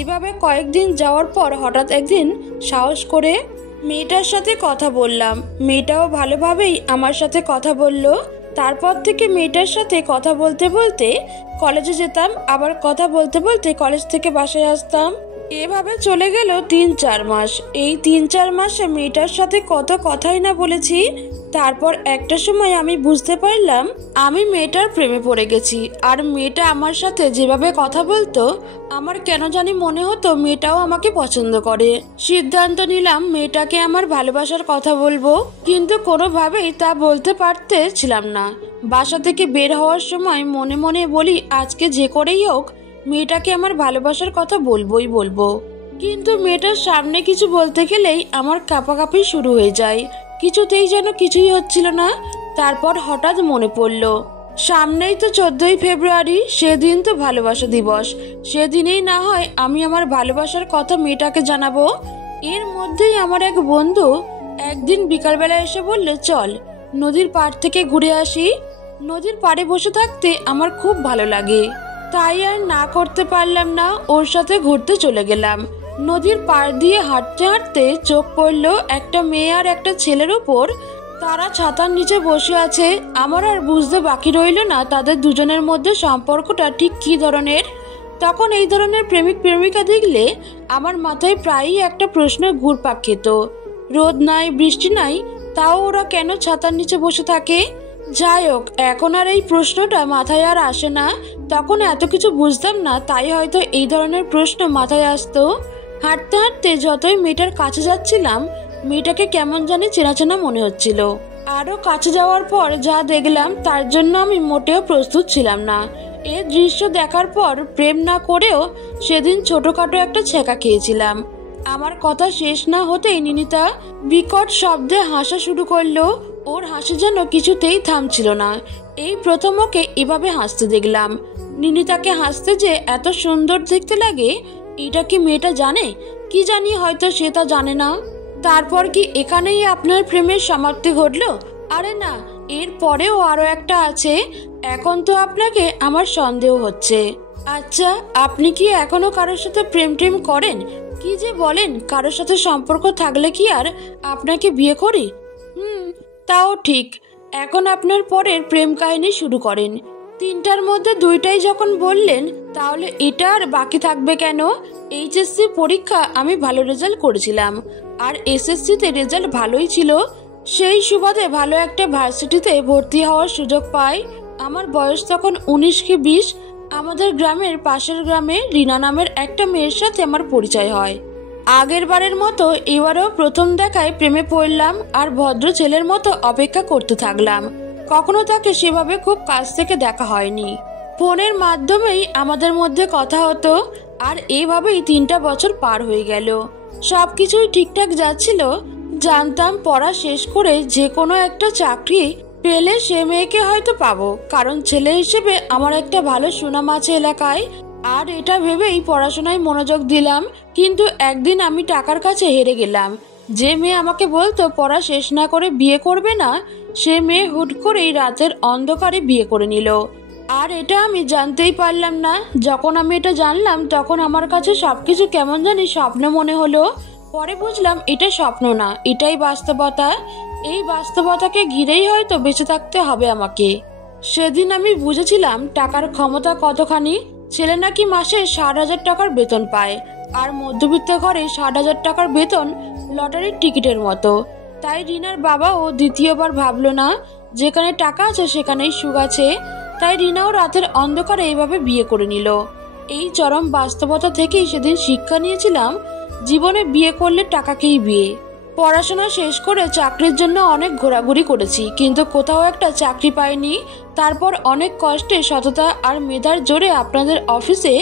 এভাবে কয়েকদিন যাওয়ার পর হঠাৎ একদিন সাহস করে মেয়েটার সাথে কথা বললাম। মেয়েটাও ভালোভাবেই আমার সাথে কথা বলল। তারপর থেকে মেয়েটার সাথে কথা বলতে বলতে কলেজে যেতাম, আবার কথা বলতে বলতে কলেজ থেকে বাসায় আসতাম। এভাবে চলে গেল 3-4 মাস। এই 3-4 মাসে মেয়েটার সাথে কত কথাই না বলেছি। তারপর একটা সময় আমি বুঝতে পারলাম আমি মেয়েটার প্রেমে পড়ে গেছি। আর মেয়েটা আমার সাথে যেভাবে কথা বলতো, আমার কেন জানি মনে হতো মেয়েটাও আমাকে পছন্দ করে। সিদ্ধান্ত নিলাম মেয়েটাকে আমার ভালোবাসার কথা বলবো, কিন্তু কোনোভাবেই তা বলতে পারতেছিলাম না। বাসা থেকে বের হওয়ার সময় মনে মনে বলি, আজকে যে করেই হোক মেয়েটাকে আমার ভালোবাসার কথা বলবোই বলবো। কিন্তু মেয়েটার সামনে কিছু বলতে গেলেই আমার কাঁপাকাঁপি শুরু হয়ে যায়। কিছুতেই যেন কিছুই হচ্ছিল না। তারপর হঠাৎ মনে পড়ল, সামনেই তো 14ই ফেব্রুয়ারি, সেদিন তো ভালোবাসা দিবস। সেদিনেই না হয় আমি আমার ভালোবাসার কথা মেয়েটাকে জানাবো। এর মধ্যেই আমার এক বন্ধু একদিন বিকালবেলা এসে বলল, চল নদীর পাড় থেকে ঘুরে আসি। নদীর পাড়ে বসে থাকতে আমার খুব ভালো লাগে, তাই আর না করতে পারলাম না, ওর সাথে ঘুরতে চলে গেলাম। নদীর পাড় দিয়ে হাঁটতে হাঁটতে চোখ পড়ল একটা মেয়ে আর একটা ছেলের উপর। তারা ছাতার নিচে বসে আছে। আমার আর বুঝতে বাকি রইল না তাদের দুজনের মধ্যে সম্পর্কটা ঠিক কী ধরনের। তখন এই ধরনের প্রেমিক প্রেমিকা দেখলে আমার মাথায় প্রায়ই একটা প্রশ্ন ঘুরপাক খেত, রোদ নাই বৃষ্টি নাই, তাও ওরা কেন ছাতার নিচে বসে থাকে? যাই হোক, এখন আর এই প্রশ্নটা মাথায় আর আসে না। তখন এত কিছু বুঝতাম না, তাই হয়তো এই ধরনের প্রশ্ন মাথায় আসতো। হাঁটতে হাঁটতে যতই মেয়েটার কাছে যাচ্ছিলাম, মেয়েটাকে কেমন জানি চেনা চেনা মনে হচ্ছিল। আরো কাছে যাওয়ার পর যা দেখলাম তার জন্য আমি মোটেও প্রস্তুত ছিলাম না। এই দৃশ্য দেখার পর প্রেম না করেও সেদিন ছোটখাটো একটা ছেঁকা খেয়েছিলাম। আমার কথা শেষ না হতেই নিনিতা বিকট শব্দে হাসা শুরু করলো। ওর হাসি যেন কিছুতেই থামছিল না। এই প্রথম ওকে এভাবে হাসতে দেখলাম। নিনিতাকে হাসতে যে এত সুন্দর দেখতে লাগে, এটা কি মেয়েটা জানে? কি জানি, হয়তো সে তা জানে না। তারপর কি এখানেই আপনার প্রেমের সমাপ্তি ঘটলো? আরে না, এর পরেও আরো একটা আছে। এখন তো আপনাকে আমার সন্দেহ হচ্ছে। আচ্ছা, আপনি কি এখনো কারোর সাথে প্রেম টেম করেন? কি যে বলেন, কারোর সাথে সম্পর্ক থাকলে কি আর আপনাকে বিয়ে করি? তাও ঠিক। এখন আপনার পরের প্রেম কাহিনী শুরু করেন। 3টার মধ্যে 2টাই যখন বললেন, তাহলে এটা আর বাকি থাকবে কেন? এইচএসসি পরীক্ষা আমি ভালো রেজাল্ট করেছিলাম, আর এসএসসিতে রেজাল্ট ভালোই ছিল। সেই সুবাদে ভালো একটা ভার্সিটিতে ভর্তি হওয়ার সুযোগ পাই। আমার বয়স তখন 19 কি 20। আমাদের গ্রামের পাশের গ্রামে রিনা নামের একটা মেয়ের সাথে আমার পরিচয় হয়। আগের বারের মতো এবারেও প্রথম দেখায় প্রেমে পড়লাম, আর ভদ্র ছেলের মতো অপেক্ষা করতে থাকলাম। কখনো তাকে সেভাবে খুব কাছ থেকে দেখা হয়নি, ফোনের মাধ্যমেই আমাদের মধ্যে কথা হতো। আর এইভাবেই 3টা বছর পার হয়ে গেল। সবকিছুই ঠিকঠাক যাচ্ছিল। জানতাম পড়া শেষ করে যে কোনো একটা চাকরি পেলে সে মেয়েকে হয়তো পাবো, কারণ ছেলে হিসেবে আমার একটা ভালো সুনাম আছে এলাকায়। আর এটা ভেবেই পড়াশোনায় মনোযোগ দিলাম। কিন্তু একদিন আমি টাকার কাছে হেরে গেলাম। যে মেয়ে আমাকে বলতো পড়া শেষ না করে বিয়ে করবে না, সে মেয়ে হুট করেই রাতের অন্ধকারে বিয়ে করে নিল। আর এটা আমি জানতেই পারলাম না। যখন আমি এটা জানলাম তখন আমার কাছে সবকিছু কেমন জানি স্বপ্ন মনে হলো। পরে বুঝলাম এটা স্বপ্ন না, এটাই বাস্তবতা। এই বাস্তবতাকে ঘিরেই হয়তো বেঁচে থাকতে হবে আমাকে। সেদিন আমি বুঝেছিলাম টাকার ক্ষমতা কতখানি। ছেলে নাকি মাসে 60,000 টাকার বেতন পায়, আর মধ্যবিত্ত ঘরে 60,000 টাকার বেতন লটারির টিকিটের মতো। তাই রিনার বাবাও দ্বিতীয়বার ভাবলো না, যেখানে টাকা আছে সেখানেই সুখ আছে। তাই রিনাও রাতের অন্ধকারে এইভাবে বিয়ে করে নিল। এই চরম বাস্তবতা থেকেই সেদিন শিক্ষা নিয়েছিলাম, জীবনে বিয়ে করলে টাকাকেই বিয়ে। পড়াশোনা শেষ করে চাকরির জন্য অনেক ঘোরাঘুরি করেছি, কিন্তু কোথাও একটা চাকরি পাইনি। তারপর অনেক কষ্টে, সততা আর মেধার জোরে আপনাদের অফিসে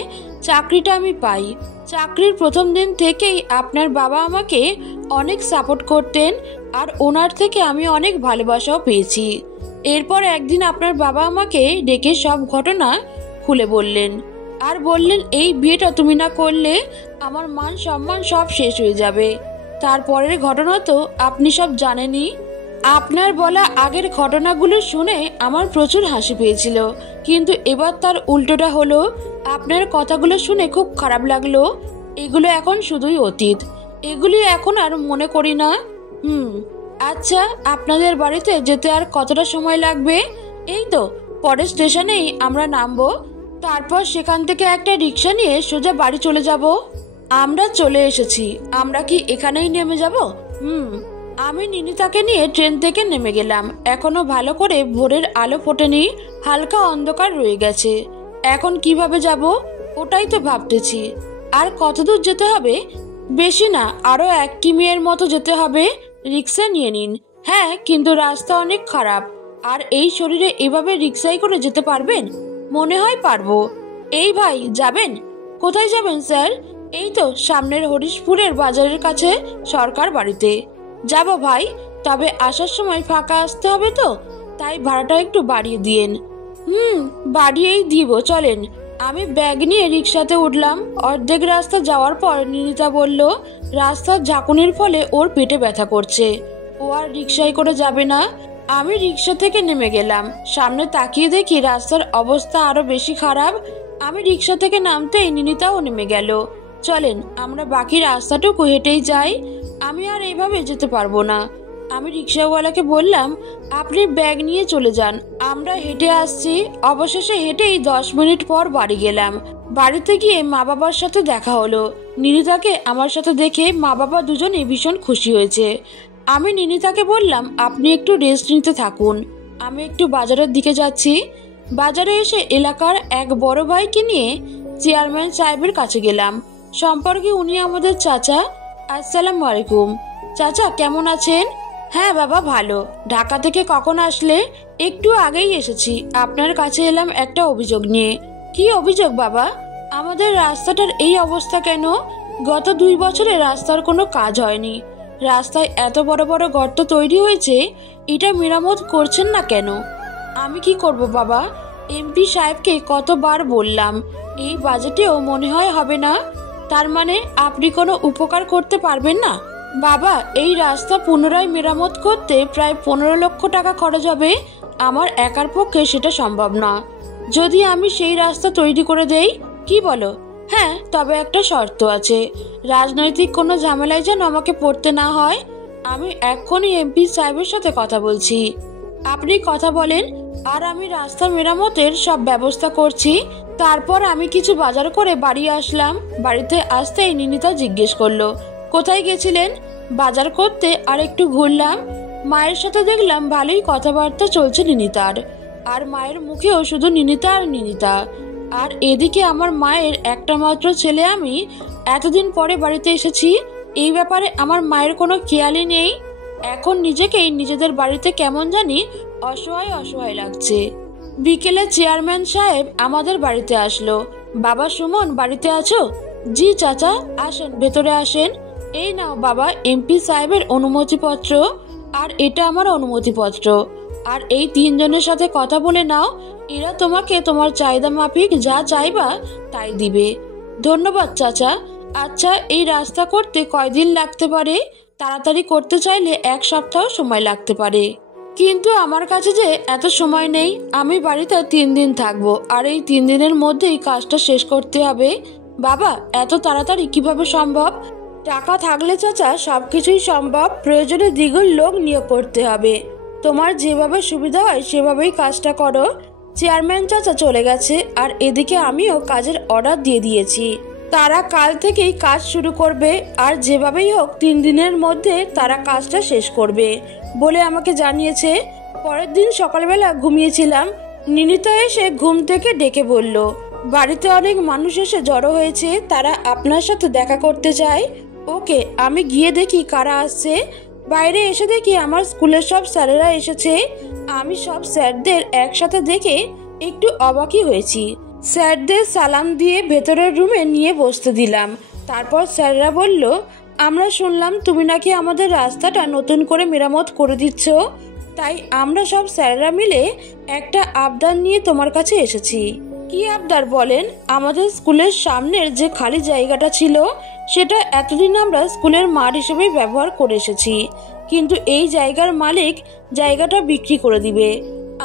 চাকরিটা আমি পাই। চাকরির প্রথম দিন থেকেই আপনার বাবা আমাকে অনেক সাপোর্ট করতেন, আর ওনার থেকে আমি অনেক ভালোবাসাও পেয়েছি। এরপর একদিন আপনার বাবা আমাকে ডেকে সব ঘটনা খুলে বললেন, আর বললেন এই বিয়েটা তুমি না করলে আমার মান সম্মান সব শেষ হয়ে যাবে। তারপরের ঘটনা তো আপনি সব জানেনই। আপনার বলা আগের ঘটনাগুলো শুনে আমার প্রচুর হাসি পেয়েছিল, কিন্তু এবার তার উল্টোটা হলো। আপনার কথাগুলো শুনে খুব খারাপ লাগলো। এগুলো এখন শুধুই অতীত, এগুলি এখন আর মনে করি না। আচ্ছা, আপনাদের বাড়িতে যেতে আর কতটা সময় লাগবে? এই তো পরের স্টেশনেই আমরা নামবো, তারপর সেখান থেকে একটা রিক্সা নিয়ে সোজা বাড়ি চলে যাব। আমরা চলে এসেছি, আমরা কি এখানেই নেমে যাব? আমি নিনিতাকে নিয়ে ট্রেন থেকে নেমে গেলাম। এখনো ভালো করে ভোরের আলো ফোটেনি, হালকা অন্ধকার রয়ে গেছে। এখন কিভাবে যাব ওটাই তো ভাবতেছি। আর কত দূর যেতে হবে? বেশি না, আরো 1 কিমির মতো যেতে হবে। রিক্সা নিয়ে নিন। হ্যাঁ, কিন্তু রাস্তা অনেক খারাপ। আর এই শরীরে এভাবে রিক্সায় করে যেতে পারবেন? মনে হয় পারবো। এই ভাই, যাবেন? কোথায় যাবেন স্যার? এই তো সামনের হরিশপুরের বাজারের কাছে সরকার বাড়িতে যাব ভাই। তবে আসার সময় ফাঁকা আসতে হবে তো, তাই ভাড়াটা একটু বাড়িয়ে দিয়েন। বাড়িয়েই দিব, চলেন। আমি ব্যাগ নিয়ে রিক্সাতে উঠলাম। অর্ধেক রাস্তা যাওয়ার পর নিনিতা বলল রাস্তার ঝাঁকুনির ফলে ওর পেটে ব্যথা করছে, ও আর রিক্সায় করে যাবে না। আমি রিক্সা থেকে নেমে গেলাম। সামনে তাকিয়ে দেখি রাস্তার অবস্থা আরো বেশি খারাপ। আমি রিক্সা থেকে নামতেই নিনিতাও নেমে গেল। চলেন, আমরা বাকি রাস্তাটুকু হেঁটেই যাই। আমি আর এইভাবে যেতে পারবো না। আমি রিক্সাওয়ালাকে বললাম আপনি ব্যাগ নিয়ে চলে যান, আমরা হেঁটে আসছি। অবশেষে হেঁটেই 10 মিনিট পর বাড়ি গেলাম। বাড়িতে গিয়ে মা বাবার সাথে দেখা হলো। নিনিতাকে আমার সাথে দেখে মা বাবা দুজনেই ভীষণ খুশি হয়েছে। আমি নিনিতাকে বললাম আপনি একটু রেস্ট নিতে থাকুন, আমি একটু বাজারের দিকে যাচ্ছি। বাজারে এসে এলাকার এক বড় ভাইকে নিয়ে চেয়ারম্যান সাহেবের কাছে গেলাম। সম্পর্কে উনি আমাদের চাচা। আসসালামু আলাইকুম। চাচা কেমন আছেন? হ্যাঁ বাবা, ভালো। ঢাকা থেকে কখন আসলে? একটু আগেই এসেছি। আপনার কাছে এলাম একটা অভিযোগ নিয়ে। কি অভিযোগ বাবা? আমাদের রাস্তাটার এই অবস্থা কেন? গত 2 বছরে রাস্তার কোনো কাজ হয়নি। রাস্তায় এত বড় বড় গর্ত তৈরি হয়েছে, এটা মেরামত করছেন না কেন? আমি কি করব বাবা? এমপি সাহেবকে কতবার বললাম, এই বাজেটেও মনে হয় হবে না। তার মানে আপনি কোনো উপকার করতে পারবেন না? বাবা, এই রাস্তা পুনরায় মেরামত করতে প্রায় 15 লক্ষ টাকা খরচ হবে। আমার একার পক্ষে সেটা সম্ভব না। যদি আমি সেই রাস্তা তৈরি করে দেই, কি বলো? হ্যাঁ, তবে একটা শর্ত আছে। রাজনৈতিক কোনো ঝামেলায় যেন আমাকে পড়তে না হয়। আমি এক্ষুনি এমপি সাহেবের সাথে কথা বলছি। আপনি কথা বলেন, আর আমি রাস্তা মেরামতের সব ব্যবস্থা করছি। তারপর আমি কিছু বাজার করে বাড়ি আসলাম। বাড়িতে আসতেই নিনিতা জিজ্ঞেস করলো কোথায় গেছিলেন? বাজার করতে। আর একটু ঘুরলাম। মায়ের সাথে দেখলাম ভালোই কথাবার্তা চলছে নিনিতার। আর মায়ের মুখেও শুধু নিনিতা আর নিনিতা। আর এদিকে আমার মায়ের একটা মাত্র ছেলে আমি। এতদিন পরে বাড়িতে এসেছি, এই ব্যাপারে আমার মায়ের কোনো খেয়ালই নেই। এখন নিজেকেই নিজেদের বাড়িতে কেমন জানি অসহায় অসহায় লাগছে। বিকেলে চেয়ারম্যান সাহেব আমাদের বাড়িতে আসলো। বাবা সুমন, বাড়িতে আছো? জি চাচা, আসেন, ভেতরে আসেন। এই নাও বাবা এমপি সাহেবের অনুমতিপত্র, আর এটা আমার অনুমতিপত্র। আর এই 3 জনের সাথে কথা বলে নাও, এরা তোমাকে তোমার চাহিদা মাফিক যা চাইবা তাই দিবে। ধন্যবাদ চাচা। আচ্ছা, এই রাস্তা করতে কয়দিন লাগতে পারে? তাড়াতাড়ি করতে চাইলে 1 সপ্তাহ সময় লাগতে পারে। কিন্তু আমার কাছে যে এত সময় নেই। আমি বাড়িতে 3 দিন থাকবো, আর এই 3 দিনের মধ্যেই কাজটা শেষ করতে হবে। বাবা, এত তাড়াতাড়ি কিভাবে সম্ভব? টাকা থাকলে চাচা সবকিছুই সম্ভব। প্রয়োজনে দ্বিগুণ লোক নিয়োগ করতে হবে। তোমার যেভাবে সুবিধা হয় সেভাবেই কাজটা করো। চেয়ারম্যান চাচা চলে গেছে, আর এদিকে আমিও কাজের অর্ডার দিয়ে দিয়েছি। তারা কাল থেকেই কাজ শুরু করবে, আর যেভাবেই হোক 3 দিনের মধ্যে তারা কাজটা শেষ করবে বলে আমাকে জানিয়েছে। পরের দিন সকালবেলা ঘুমিয়েছিলাম, নিনিতা এসে ঘুম থেকে ডেকে বলল, বাড়িতে অনেক মানুষ এসে জড়ো হয়েছে, তারা আপনার সাথে দেখা করতে চায়। ওকে, আমি গিয়ে দেখি কারা আসছে। বাইরে এসে দেখি আমার স্কুলের সব স্যারেরা এসেছে। আমি সব স্যারদের একসাথে দেখে একটু অবাকই হয়েছি। স্যারদের সালাম দিয়ে ভেতরের রুমে নিয়ে বসতে দিলাম। তারপর স্যাররা বলল, আমরা শুনলাম তুমি নাকি আমাদের রাস্তাটা নতুন করে মেরামত করে দিচ্ছ, তাই আমরা সব স্যাররা মিলে একটা আবদার নিয়ে তোমার কাছে এসেছি। কি আবদার বলেন? আমাদের স্কুলের সামনের যে খালি জায়গাটা ছিল সেটা এতদিন আমরা স্কুলের মাঠ হিসেবে ব্যবহার করে এসেছি, কিন্তু এই জায়গার মালিক জায়গাটা বিক্রি করে দিবে।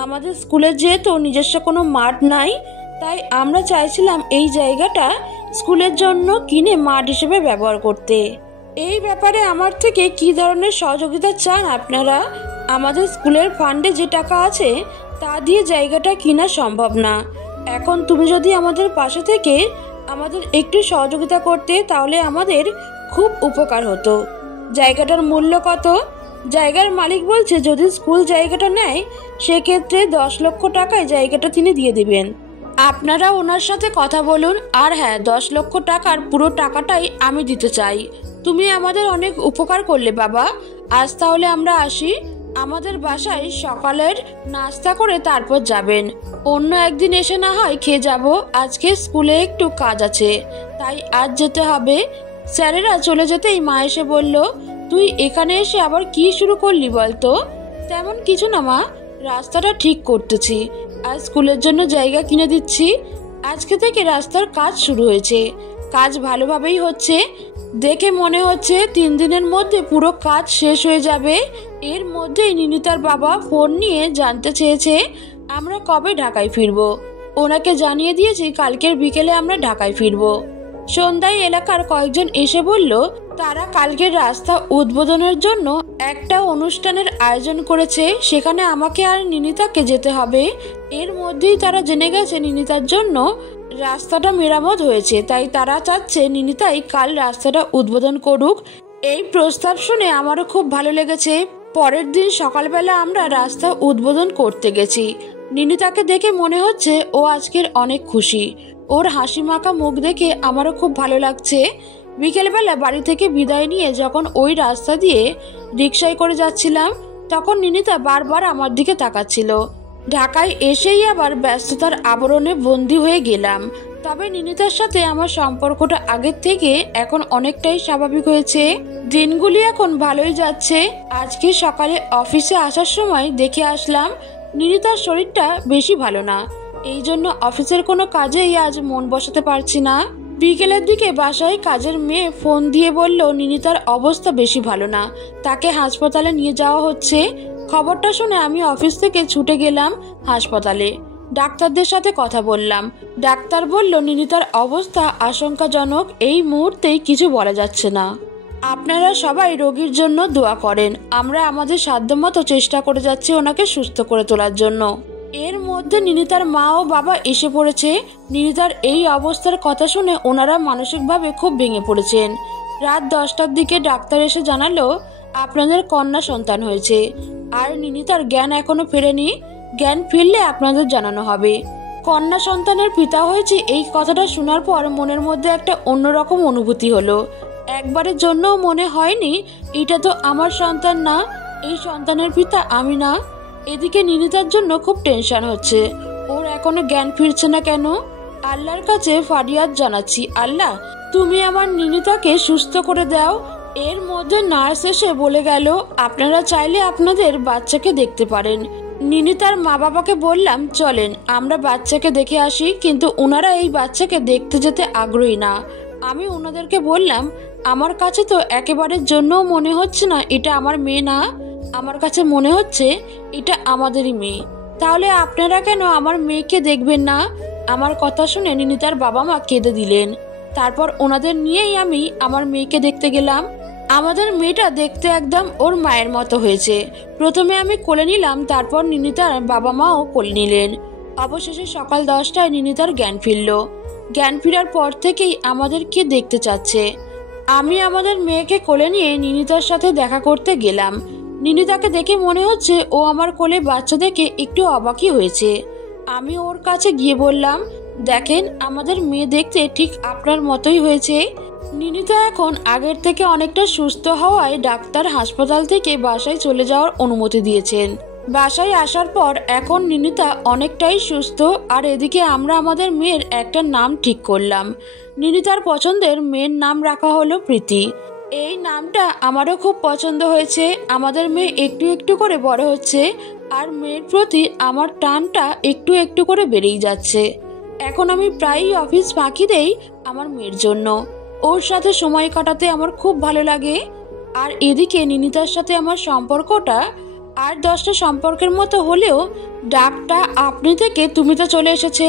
আমাদের স্কুলের যেহেতু নিজস্ব কোনো মাঠ নাই, তাই আমরা চাইছিলাম এই জায়গাটা স্কুলের জন্য কিনে মাঠ হিসেবে ব্যবহার করতে। এই ব্যাপারে আমার থেকে কি ধরনের সহযোগিতা চান আপনারা? আমাদের স্কুলের ফান্ডে যে টাকা আছে তা দিয়ে জায়গাটা কিনা সম্ভব না। এখন তুমি যদি আমাদের পাশে থেকে আমাদের একটু সহযোগিতা করতে তাহলে আমাদের খুব উপকার হতো। জায়গাটার মূল্য কত? জায়গার মালিক বলছে যদি স্কুল জায়গাটা নেয় সেক্ষেত্রে 10 লক্ষ টাকায় জায়গাটা তিনি দিয়ে দিবেন। আপনারা ওনার সাথে কথা বলুন। আর হ্যাঁ, 10 লক্ষ টাকার পুরো টাকাটাই আমি দিতে চাই। তুমি আমাদের অনেক উপকার করলে বাবা। আজ তাহলে আমরা আসি। আমাদের বাসায় সকালের নাস্তা করে তারপর যাবেন। অন্য একদিন এসে না হয় খেয়ে যাব। আজকে স্কুলে একটু কাজ আছে, তাই আজ যেতে হবে। স্যারেরা চলে যেতেই মা এসে বলল, তুই এখানে এসে আবার কি শুরু করলি বলতো? তেমন কিছু না মা, রাস্তাটা ঠিক করতেছি। আর স্কুলের জন্য জায়গা কিনে দিচ্ছি। আজকে থেকে রাস্তার কাজ শুরু হয়েছে। কাজ ভালোভাবেই হচ্ছে। দেখে মনে হচ্ছে 3 দিনের মধ্যে পুরো কাজ শেষ হয়ে যাবে। এর মধ্যেই নিনিতার বাবা ফোন নিয়ে জানতে চেয়েছে আমরা কবে ঢাকায় ফিরবো। ওনাকে জানিয়ে দিয়েছি কালকের বিকেলে আমরা ঢাকায় ফিরবো। সন্ধ্যায় এলাকার কয়েকজন এসে বলল তারা কালকের রাস্তা উদ্বোধনের জন্য একটা অনুষ্ঠানের আয়োজন করেছে, সেখানে আমাকে আর নিনিতাকে যেতে হবে। এর মধ্যেই তারা জেনে গেছে নিনিতার জন্য রাস্তাটা মেরামত হয়েছে, তাই তারা চাচ্ছে নিনিতাই কাল রাস্তাটা উদ্বোধন করুক। এই প্রস্তাব শুনে আমারও খুব ভালো লেগেছে। পরের দিন সকালবেলা আমরা রাস্তা উদ্বোধন করতে গেছি। নিনিতাকে দেখে মনে হচ্ছে ও আজকের অনেক খুশি। ওর হাসি মাখা মুখ দেখে আমারও খুব ভালো লাগছে। বিকেলবেলা বাড়ি থেকে বিদায় নিয়ে যখন ওই রাস্তা দিয়ে রিকশায় করে যাচ্ছিলাম, তখন নিনিতা বারবার আমার দিকে তাকাচ্ছিল। ঢাকায় এসেই আবার ব্যস্ততার আবরণে বন্দী হয়ে গেলাম। তবে নিনিতার সাথে আমার সম্পর্কটা আগের থেকে এখন অনেকটাই স্বাভাবিক হয়েছে। দিনগুলি এখন ভালোই যাচ্ছে। আজকে সকালে অফিসে আসার সময় দেখে আসলাম নিনিতার শরীরটা বেশি ভালো না। এই জন্য অফিসের কোনো কাজেই আজ মন বসাতে পারছি না। বিকেলের দিকে বাসায় কাজের মেয়ে ফোন দিয়ে বলল নিনিতার অবস্থা বেশি ভালো না, তাকে হাসপাতালে নিয়ে যাওয়া হচ্ছে। খবরটা শুনে আমি অফিস থেকে ছুটে গেলাম হাসপাতালে। ডাক্তারদের সাথে কথা বললাম। ডাক্তার বলল নিনিতার অবস্থা আশঙ্কাজনক, এই মুহূর্তেই কিছু বলা যাচ্ছে না। আপনারা সবাই রোগীর জন্য দোয়া করেন। আমরা আমাদের সাধ্যমতো চেষ্টা করে যাচ্ছি ওনাকে সুস্থ করে তোলার জন্য। এর মধ্যে নিনিতার মা ও বাবা এসে পড়েছে। নিনিতার এই অবস্থার কথা শুনে ওনারা মানসিকভাবে খুব ভেঙে পড়েছেন। রাত 10টার দিকে ডাক্তার এসে জানালো আপনাদের কন্যা সন্তান হয়েছে, আর নিনিতার জ্ঞান এখনো ফেরেনি। জ্ঞান ফিরলে আপনাদের জানানো হবে। কন্যা সন্তানের পিতা হয়েছে, এই কথাটা শোনার পর মনের মধ্যে একটা অন্যরকম অনুভূতি হলো। একবারের জন্যও মনে হয়নি এটা তো আমার সন্তান না, এই সন্তানের পিতা আমি না। এদিকে নিনিতার জন্য খুব টেনশন হচ্ছে, ওর এখনো জ্ঞান ফিরছে না কেন। আল্লাহর কাছে ফারিয়াদ জানাচ্ছি, আল্লাহ তুমি আমার নিনিতাকে সুস্থ করে দাও। এর মধ্যে নার্স এসে বলে গেল আপনারা চাইলে আপনাদের বাচ্চাকে দেখতে পারেন। নিনিতার মা বাবাকে বললাম চলেন আমরা বাচ্চাকে দেখে আসি, কিন্তু ওনারা এই বাচ্চাকে দেখতে যেতে আগ্রহী না। আমি ওনাদেরকে বললাম আমার কাছে তো একেবারের জন্যও মনে হচ্ছে না এটা আমার মেয়ে না। আমার কাছে মনে হচ্ছে এটা আমাদেরই মেয়ে। তাহলে আপনারা কেন আমার মেয়েকে দেখবেন না? আমার কথা শুনে নিনিতার বাবা মা কেঁদে দিলেন। তারপর ওনাদের নিয়েই আমি আমার মেয়েকে দেখতে গেলাম। আমাদের মেয়েটা দেখতে একদম ওর মায়ের মতো হয়েছে। প্রথমে আমি কোলে নিলাম, তারপর নিনিতার বাবা মাও কোলে নিলেন। অবশেষে সকাল 10টায় নিনিতার জ্ঞান ফিরল। জ্ঞান ফেরার পর থেকেই আমাদেরকে দেখতে চাচ্ছে। আমি আমাদের মেয়েকে কোলে নিয়ে নিনিতার সাথে দেখা করতে গেলাম। নিনিতাকে দেখে মনে হচ্ছে ও আমার কোলে বাচ্চা দেখে একটু অবাকই হয়েছে। আমি ওর কাছে গিয়ে বললাম, দেখেন আমাদের মেয়ে দেখতে ঠিক আপনার মতোই হয়েছে। নিনিতা এখন আগের থেকে অনেকটা সুস্থ হওয়ায় ডাক্তার হাসপাতাল থেকে বাসায় চলে যাওয়ার অনুমতি দিয়েছেন। বাসায় আসার পর এখন নিনিতা অনেকটাই সুস্থ। আর এদিকে আমরা আমাদের মেয়ের একটা নাম ঠিক করলাম। নিনিতার পছন্দের মেয়ের নাম রাখা হলো প্রীতি। এই নামটা আমারও খুব পছন্দ হয়েছে। আমাদের মেয়ে একটু একটু করে বড় হচ্ছে আর মেয়ের প্রতি আমার টানটা একটু একটু করে বেড়েই যাচ্ছে। এখন আমি প্রায়ই অফিস ফাঁকি দেই আমার মেয়ের জন্য। ওর সাথে সময় কাটাতে আমার খুব ভালো লাগে। আর এদিকে নিনিতার সাথে আমার সম্পর্কটা আর 10টা সম্পর্কের মতো হলেও ডাকটা আপনি থেকে তুমিতে চলে এসেছে।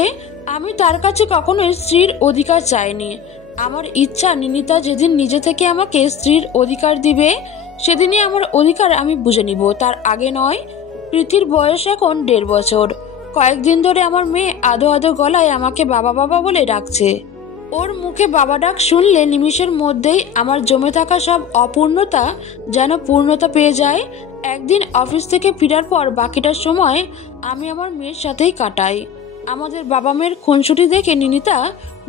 আমি তার কাছে কখনোই স্ত্রীর অধিকার চাইনি। আমার ইচ্ছা নিনিতা যেদিন নিজে থেকে আমাকে স্ত্রীর অধিকার দিবে সেদিনই আমার অধিকার আমি বুঝে নিব, তার আগে নয়। প্রীতির বয়স এখন 1.5 বছর। কয়েকদিন ধরে আমার মেয়ে আদো আদো গলায় আমাকে বাবা বাবা বলে ডাকছে। ওর মুখে বাবা ডাক শুনলে নিমিষের মধ্যেই আমার জমে থাকা সব অপূর্ণতা যেন পূর্ণতা পেয়ে যায়। একদিন অফিস থেকে ফেরার পর বাকিটা সময় আমি আমার মেয়ের সাথেই কাটাই। আমাদের বাবা মেয়ের খুনসুটি দেখে নিনিতা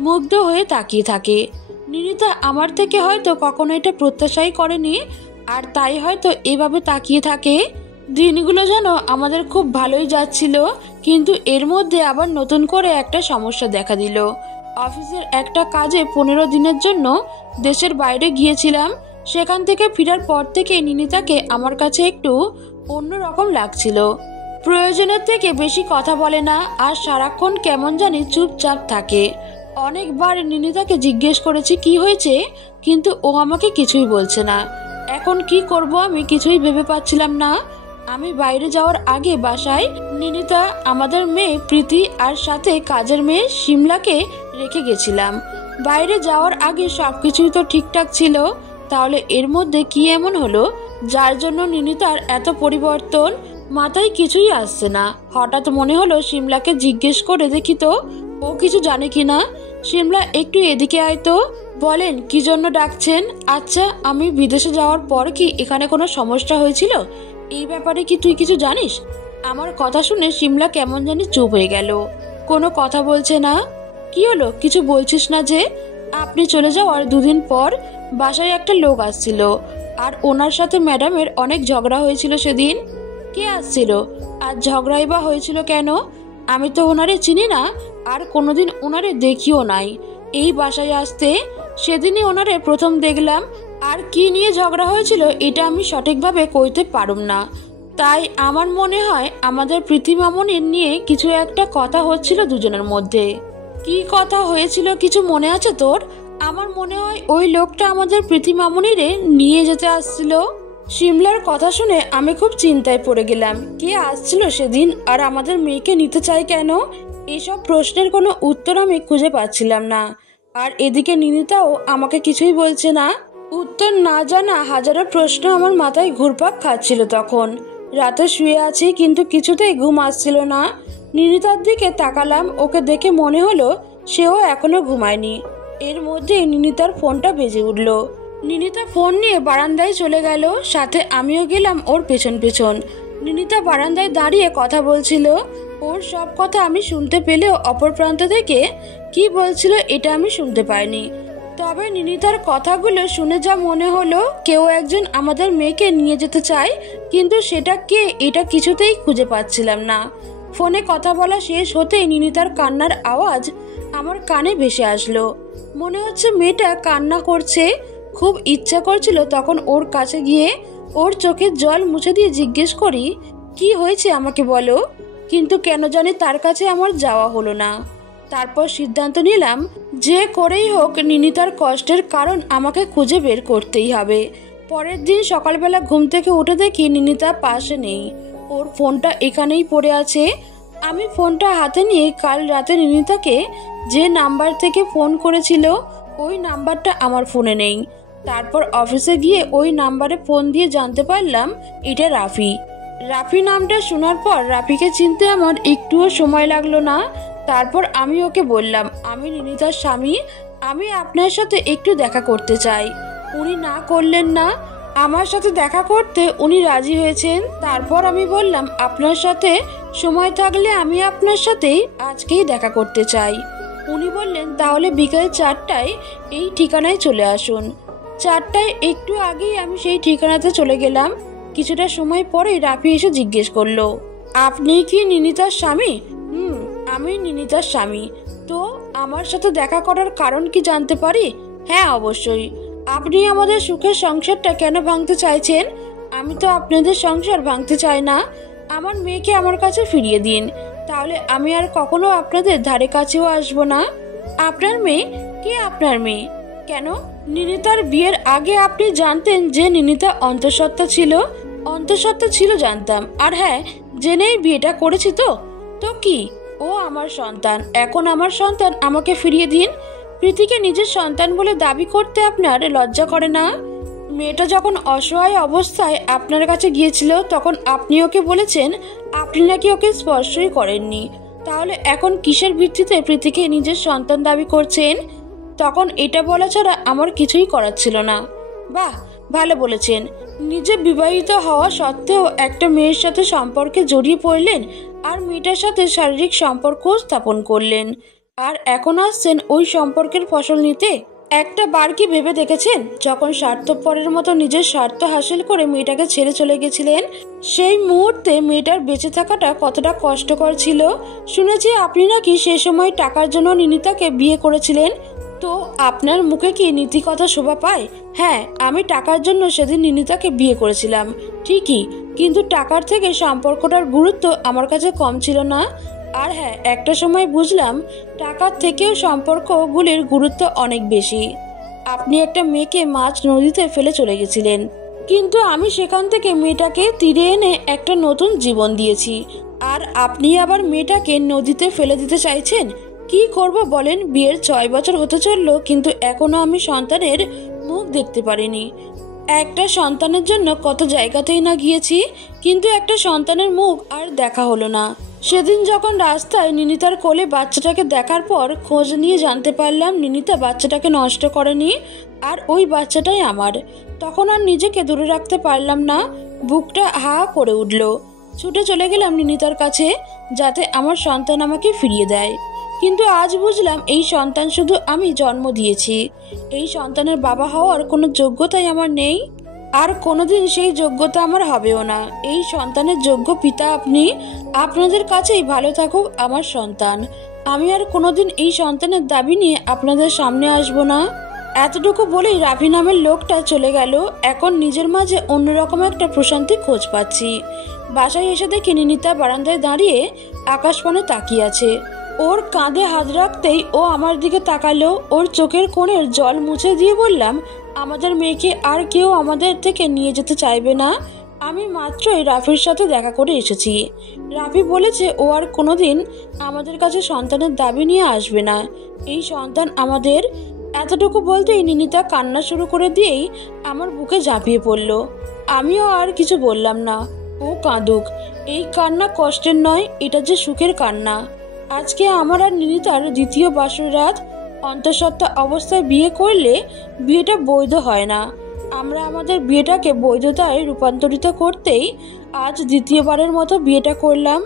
মুগ্ধ হয়ে তাকিয়ে থাকে। নিনিতা আমার থেকে হয়তো কখনো এটা প্রত্যাশাই করেনি, আর তাই হয়তো এভাবে তাকিয়ে থাকে। দিনগুলো যেন আমাদের খুব ভালোই যাচ্ছিল, কিন্তু এর মধ্যে আবার নতুন করে একটা সমস্যা দেখা দিল। অফিসের একটা কাজে 15 দিনের জন্য দেশের বাইরে গিয়েছিলাম। সেখান থেকে ফেরার পর থেকে নিনিতাকে আমার কাছে একটু অন্যরকম লাগছিল। প্রয়োজনের থেকে বেশি কথা বলে না আর সারাক্ষণ কেমন জানি চুপচাপ থাকে। অনেকবার নিনিতাকে জিজ্ঞেস করেছি কি হয়েছে, কিন্তু ও আমাকে কিছুই বলছে না। এখন কি করব আমি কিছুই ভেবে পাচ্ছিলাম না। আমি বাইরে যাওয়ার আগে বাসায় নিনিতা, আমাদের মেয়ে প্রীতি আর সাথে কাজের মেয়ে শিমলাকে রেখে গেছিলাম। বাইরে যাওয়ার আগে সবকিছুই তো ঠিকঠাক ছিল, তাহলে এর মধ্যে কি এমন হলো যার জন্য নিনিতার এত পরিবর্তন? মাথায় কিছুই আসছে না। হঠাৎ মনে হলো শিমলাকে জিজ্ঞেস করে দেখি তো ও কিছু জানে কিনা। শিমলা, একটু এদিকে আয় তো। বলেন কি জন্য ডাকছেন? আচ্ছা, আমি বিদেশে যাওয়ার পর কি এখানে কোনো সমস্যা হয়েছিল? এই ব্যাপারে কি তুই কিছু জানিস? আমার কথা শুনে শিমলা কেমন জানি চুপ হয়ে গেল, কোনো কথা বলছে না। কি হলো, কিছু বলছিস না যে? আপনি চলে যাওয়ার 2 দিন পর বাসায় একটা লোক আসছিল, আর ওনার সাথে ম্যাডামের অনেক ঝগড়া হয়েছিল সেদিন। কে আসছিল আর ঝগড়াই বা হয়েছিল কেন? আমি তো ওনারে চিনি না, আর কোনোদিন ওনারে দেখিও নাই। এই বাসায় আসতে সেদিনই ওনারে প্রথম দেখলাম। আর কি নিয়ে ঝগড়া হয়েছিল এটা আমি সঠিকভাবে কইতে পারুম না। তাই আমার মনে হয় আমাদের প্রীতি মামনির নিয়ে কিছু একটা কথা হচ্ছিল দুজনের মধ্যে। কি কথা হয়েছিল কিছু মনে আছে তোর? আমার মনে হয় ওই লোকটা আমাদের প্রীতি মামনিরে নিয়ে যেতে আসছিল। শিমলার কথা শুনে আমি খুব চিন্তায় পড়ে গেলাম। কে আসছিল সেদিন আর আমাদের মেয়েকে নিতে চায় কেন? এসব প্রশ্নের কোনো উত্তর আমি খুঁজে পাচ্ছিলাম না। আর এদিকে নিনিতাও আমাকে কিছুই বলছে না। উত্তর না জানা হাজারো প্রশ্ন আমার মাথায় ঘুরপাক খাচ্ছিল। তখন রাতে শুয়ে আছি, কিন্তু কিছুতেই ঘুম আসছিল না। নিনিতার দিকে তাকালাম, ওকে দেখে মনে হলো সেও এখনো ঘুমায়নি। এর মধ্যেই নিনিতার ফোনটা বেজে উঠল। নিনিতা ফোন নিয়ে বারান্দায় চলে গেল, সাথে আমিও গেলাম ওর পেছন পেছন। নিনিতা বারান্দায় দাঁড়িয়ে কথা বলছিল। ওর সব কথা আমি শুনতে পেলেও অপর প্রান্ত থেকে কি বলছিল এটা আমি শুনতে পাইনি। তবে নিনিতার কথাগুলো শুনে যা মনে হলো, কেউ একজন আমাদের মেয়েকে নিয়ে যেতে চায়, কিন্তু সেটা কে এটা কিছুতেই খুঁজে পাচ্ছিলাম না। ফোনে কথা বলা শেষ হতেই নিনিতার কান্নার আওয়াজ আমার কানে ভেসে আসলো। মনে হচ্ছে মেয়েটা কান্না করছে। খুব ইচ্ছা করছিল তখন ওর কাছে গিয়ে ওর চোখের জল মুছে দিয়ে জিজ্ঞেস করি, কি হয়েছে আমাকে বলো। কিন্তু কেন জানি তার কাছে আমার যাওয়া হলো না। তারপর সিদ্ধান্ত নিলাম যে করেই হোক নিনিতার কষ্টের কারণ আমাকে খুঁজে বের করতেই হবে। পরের দিন সকালবেলা ঘুম থেকে উঠে দেখি নিনিতা পাশে নেই, ওর ফোনটা এখানেই পড়ে আছে। আমি ফোনটা হাতে নিয়ে কাল রাতে নিনিতাকে যে নাম্বার থেকে ফোন করেছিল ওই নাম্বারটা আমার ফোনে নেই। তারপর অফিসে গিয়ে ওই নাম্বারে ফোন দিয়ে জানতে পারলাম এটা রাফি। রাফি নামটা শোনার পর রাফিকে চিনতে আমার একটুও সময় লাগলো না। তারপর আমি ওকে বললাম, আমি নিনিতার স্বামী, আমি আপনার সাথে একটু দেখা করতে চাই। উনি না করলেন না, আমার সাথে দেখা করতে উনি রাজি হয়েছেন। তারপর আমি বললাম, আপনার সাথে সময় থাকলে আমি আপনার সাথেই আজকেই দেখা করতে চাই। উনি বললেন, তাহলে বিকাল 4টায় এই ঠিকানায় চলে আসুন। 4টায় একটু আগেই আমি সেই ঠিকানাতে চলে গেলাম। কিছুটা সময় পরে রাফি এসে জিজ্ঞেস করলো, আপনি কি নিনিতার স্বামী? আমি নিনিতার স্বামী। তো আমার সাথে দেখা করার কারণ কি জানতে পারি? হ্যাঁ, অবশ্যই। আপনি আমাদের সুখের সংসারটা কেন ভাঙতে চাইছেন? আমি তো আপনাদের সংসার ভাঙতে চাই না। আমার মেয়েকে আমার কাছে ফিরিয়ে দিন, তাহলে আমি আর কখনো আপনাদের ধারে কাছেও আসবো না। আপনার মেয়ে? কে আপনার মেয়ে? কেন, নিনিতার বিয়ের আগে আপনি জানতেন যে নিনিতা অন্তঃসত্ত্বা ছিল? অন্তঃসত্ত্বা ছিল জানতাম, আর হ্যাঁ, জেনেই বিয়েটা করেছি। তো কি, ও আমার সন্তান। এখন আমার সন্তান আমাকে ফিরিয়ে দিন। প্রীতিকে নিজের সন্তান বলে দাবি করতে আপনার লজ্জা করে না? মেয়েটা যখন অসহায় অবস্থায় আপনার কাছে গিয়েছিল তখন আপনি ওকে বলেছেন আপনি নাকি ওকে স্পর্শই করেননি। তাহলে এখন কিসের ভিত্তিতে প্রীতিকে নিজের সন্তান দাবি করছেন? তখন এটা বলা ছাড়া আমার কিছুই করার ছিল না। বাহ, ভালো বলেছেন। নিজে বিবাহিত হওয়া সত্ত্বেও একটা মেয়ের সাথে সম্পর্কে জড়িয়ে পড়লেন আর মেয়েটার সাথে শারীরিক সম্পর্ক স্থাপন করলেন, আর এখন আসছেন ওই সম্পর্কের ফসল নিতে। একটা বার কি ভেবে দেখেছেন, যখন স্বার্থপরের মতো নিজের স্বার্থ হাসিল করে মেয়েটাকে ছেড়ে চলে গেছিলেন, সেই মুহূর্তে মেয়েটার বেঁচে থাকাটা কতটা কষ্টকর ছিল? শুনেছি আপনি নাকি সে সময় টাকার জন্য নিনিতাকে বিয়ে করেছিলেন। তো আপনার মুখে কি নীতি কথা শোভা পায়? হ্যাঁ, আমি টাকার জন্য সেদিন নিনিতাকে বিয়ে করেছিলাম ঠিকই, কিন্তু টাকার থেকে সম্পর্কটার গুরুত্ব আমার কাছে কম ছিল না। আর হ্যাঁ, একটা সময় বুঝলাম টাকার থেকেও সম্পর্কগুলির গুরুত্ব অনেক বেশি। আপনি একটা মেয়েকে মাছ নদীতে ফেলে চলে গেছিলেন, কিন্তু আমি সেখান থেকে মেয়েটাকে তীরে এনে একটা নতুন জীবন দিয়েছি, আর আপনি আবার মেয়েটাকে নদীতে ফেলে দিতে চাইছেন। কি করব বলেন? বিয়ের 6 বছর হতে চললো, কিন্তু এখনো আমি সন্তানের মুখ দেখতে পারিনি। একটা সন্তানের জন্য কত জায়গাতেই না গিয়েছি, কিন্তু একটা সন্তানের মুখ আর দেখা হলো না। সেদিন যখন রাস্তায় নিনিতার কোলে বাচ্চাটাকে দেখার পর খোঁজ নিয়ে জানতে পারলাম নিনিতা বাচ্চাটাকে নষ্ট করেনি, আর ওই বাচ্চাটাই আমার। তখন আর নিজেকে দূরে রাখতে পারলাম না, বুকটা হা করে উঠল। ছুটে চলে গেলাম নিনিতার কাছে, যাতে আমার সন্তান আমাকে ফিরিয়ে দেয়। কিন্তু আজ বুঝলাম এই সন্তান শুধু আমি জন্ম দিয়েছি, এই সন্তানের বাবা হওয়ার কোনো যোগ্যতাই আমার নেই, আর কোনোদিন সেই যোগ্যতা আমার হবেও না। এই সন্তানের যোগ্য পিতা আপনি। আপনাদের কাছেই ভালো থাকুক আমার সন্তান। আমি আর কোনোদিন এই সন্তানের দাবি নিয়ে আপনাদের সামনে আসব না। এতটুকু বলেই রাফি নামের লোকটা চলে গেল। এখন নিজের মাঝে অন্যরকম একটা প্রশান্তি খোঁজ পাচ্ছি। বাসায় এসে দেখি নিনিতা বারান্দায় দাঁড়িয়ে আকাশপানে তাকিয়ে আছে। ওর কাঁধে হাত রাখতেই ও আমার দিকে তাকালো। ওর চোখের কোণের জল মুছে দিয়ে বললাম, আমাদের মেয়েকে আর কেউ আমাদের থেকে নিয়ে যেতে চাইবে না। আমি মাত্রই রাফির সাথে দেখা করে এসেছি। রাফি বলেছে ও আর কোনোদিন আমাদের কাছে সন্তানের দাবি নিয়ে আসবে না। এই সন্তান আমাদের। এতটুকু বলতেই নিনিতা কান্না শুরু করে দিয়েই আমার বুকে ঝাঁপিয়ে পড়ল। আমিও আর কিছু বললাম না, ও কাঁদুক। এই কান্না কষ্টের নয়, এটা যে সুখের কান্না। আজকে আমার আর নিনিতার দ্বিতীয় বাসর রাত। অন্তঃসত্ত্বা অবস্থায় বিয়ে করলে বিয়েটা বৈধ হয় না। আমরা আমাদের বিয়েটাকে বৈধতায় রূপান্তরিত করতেই আজ দ্বিতীয়বারের মতো বিয়েটা করলাম।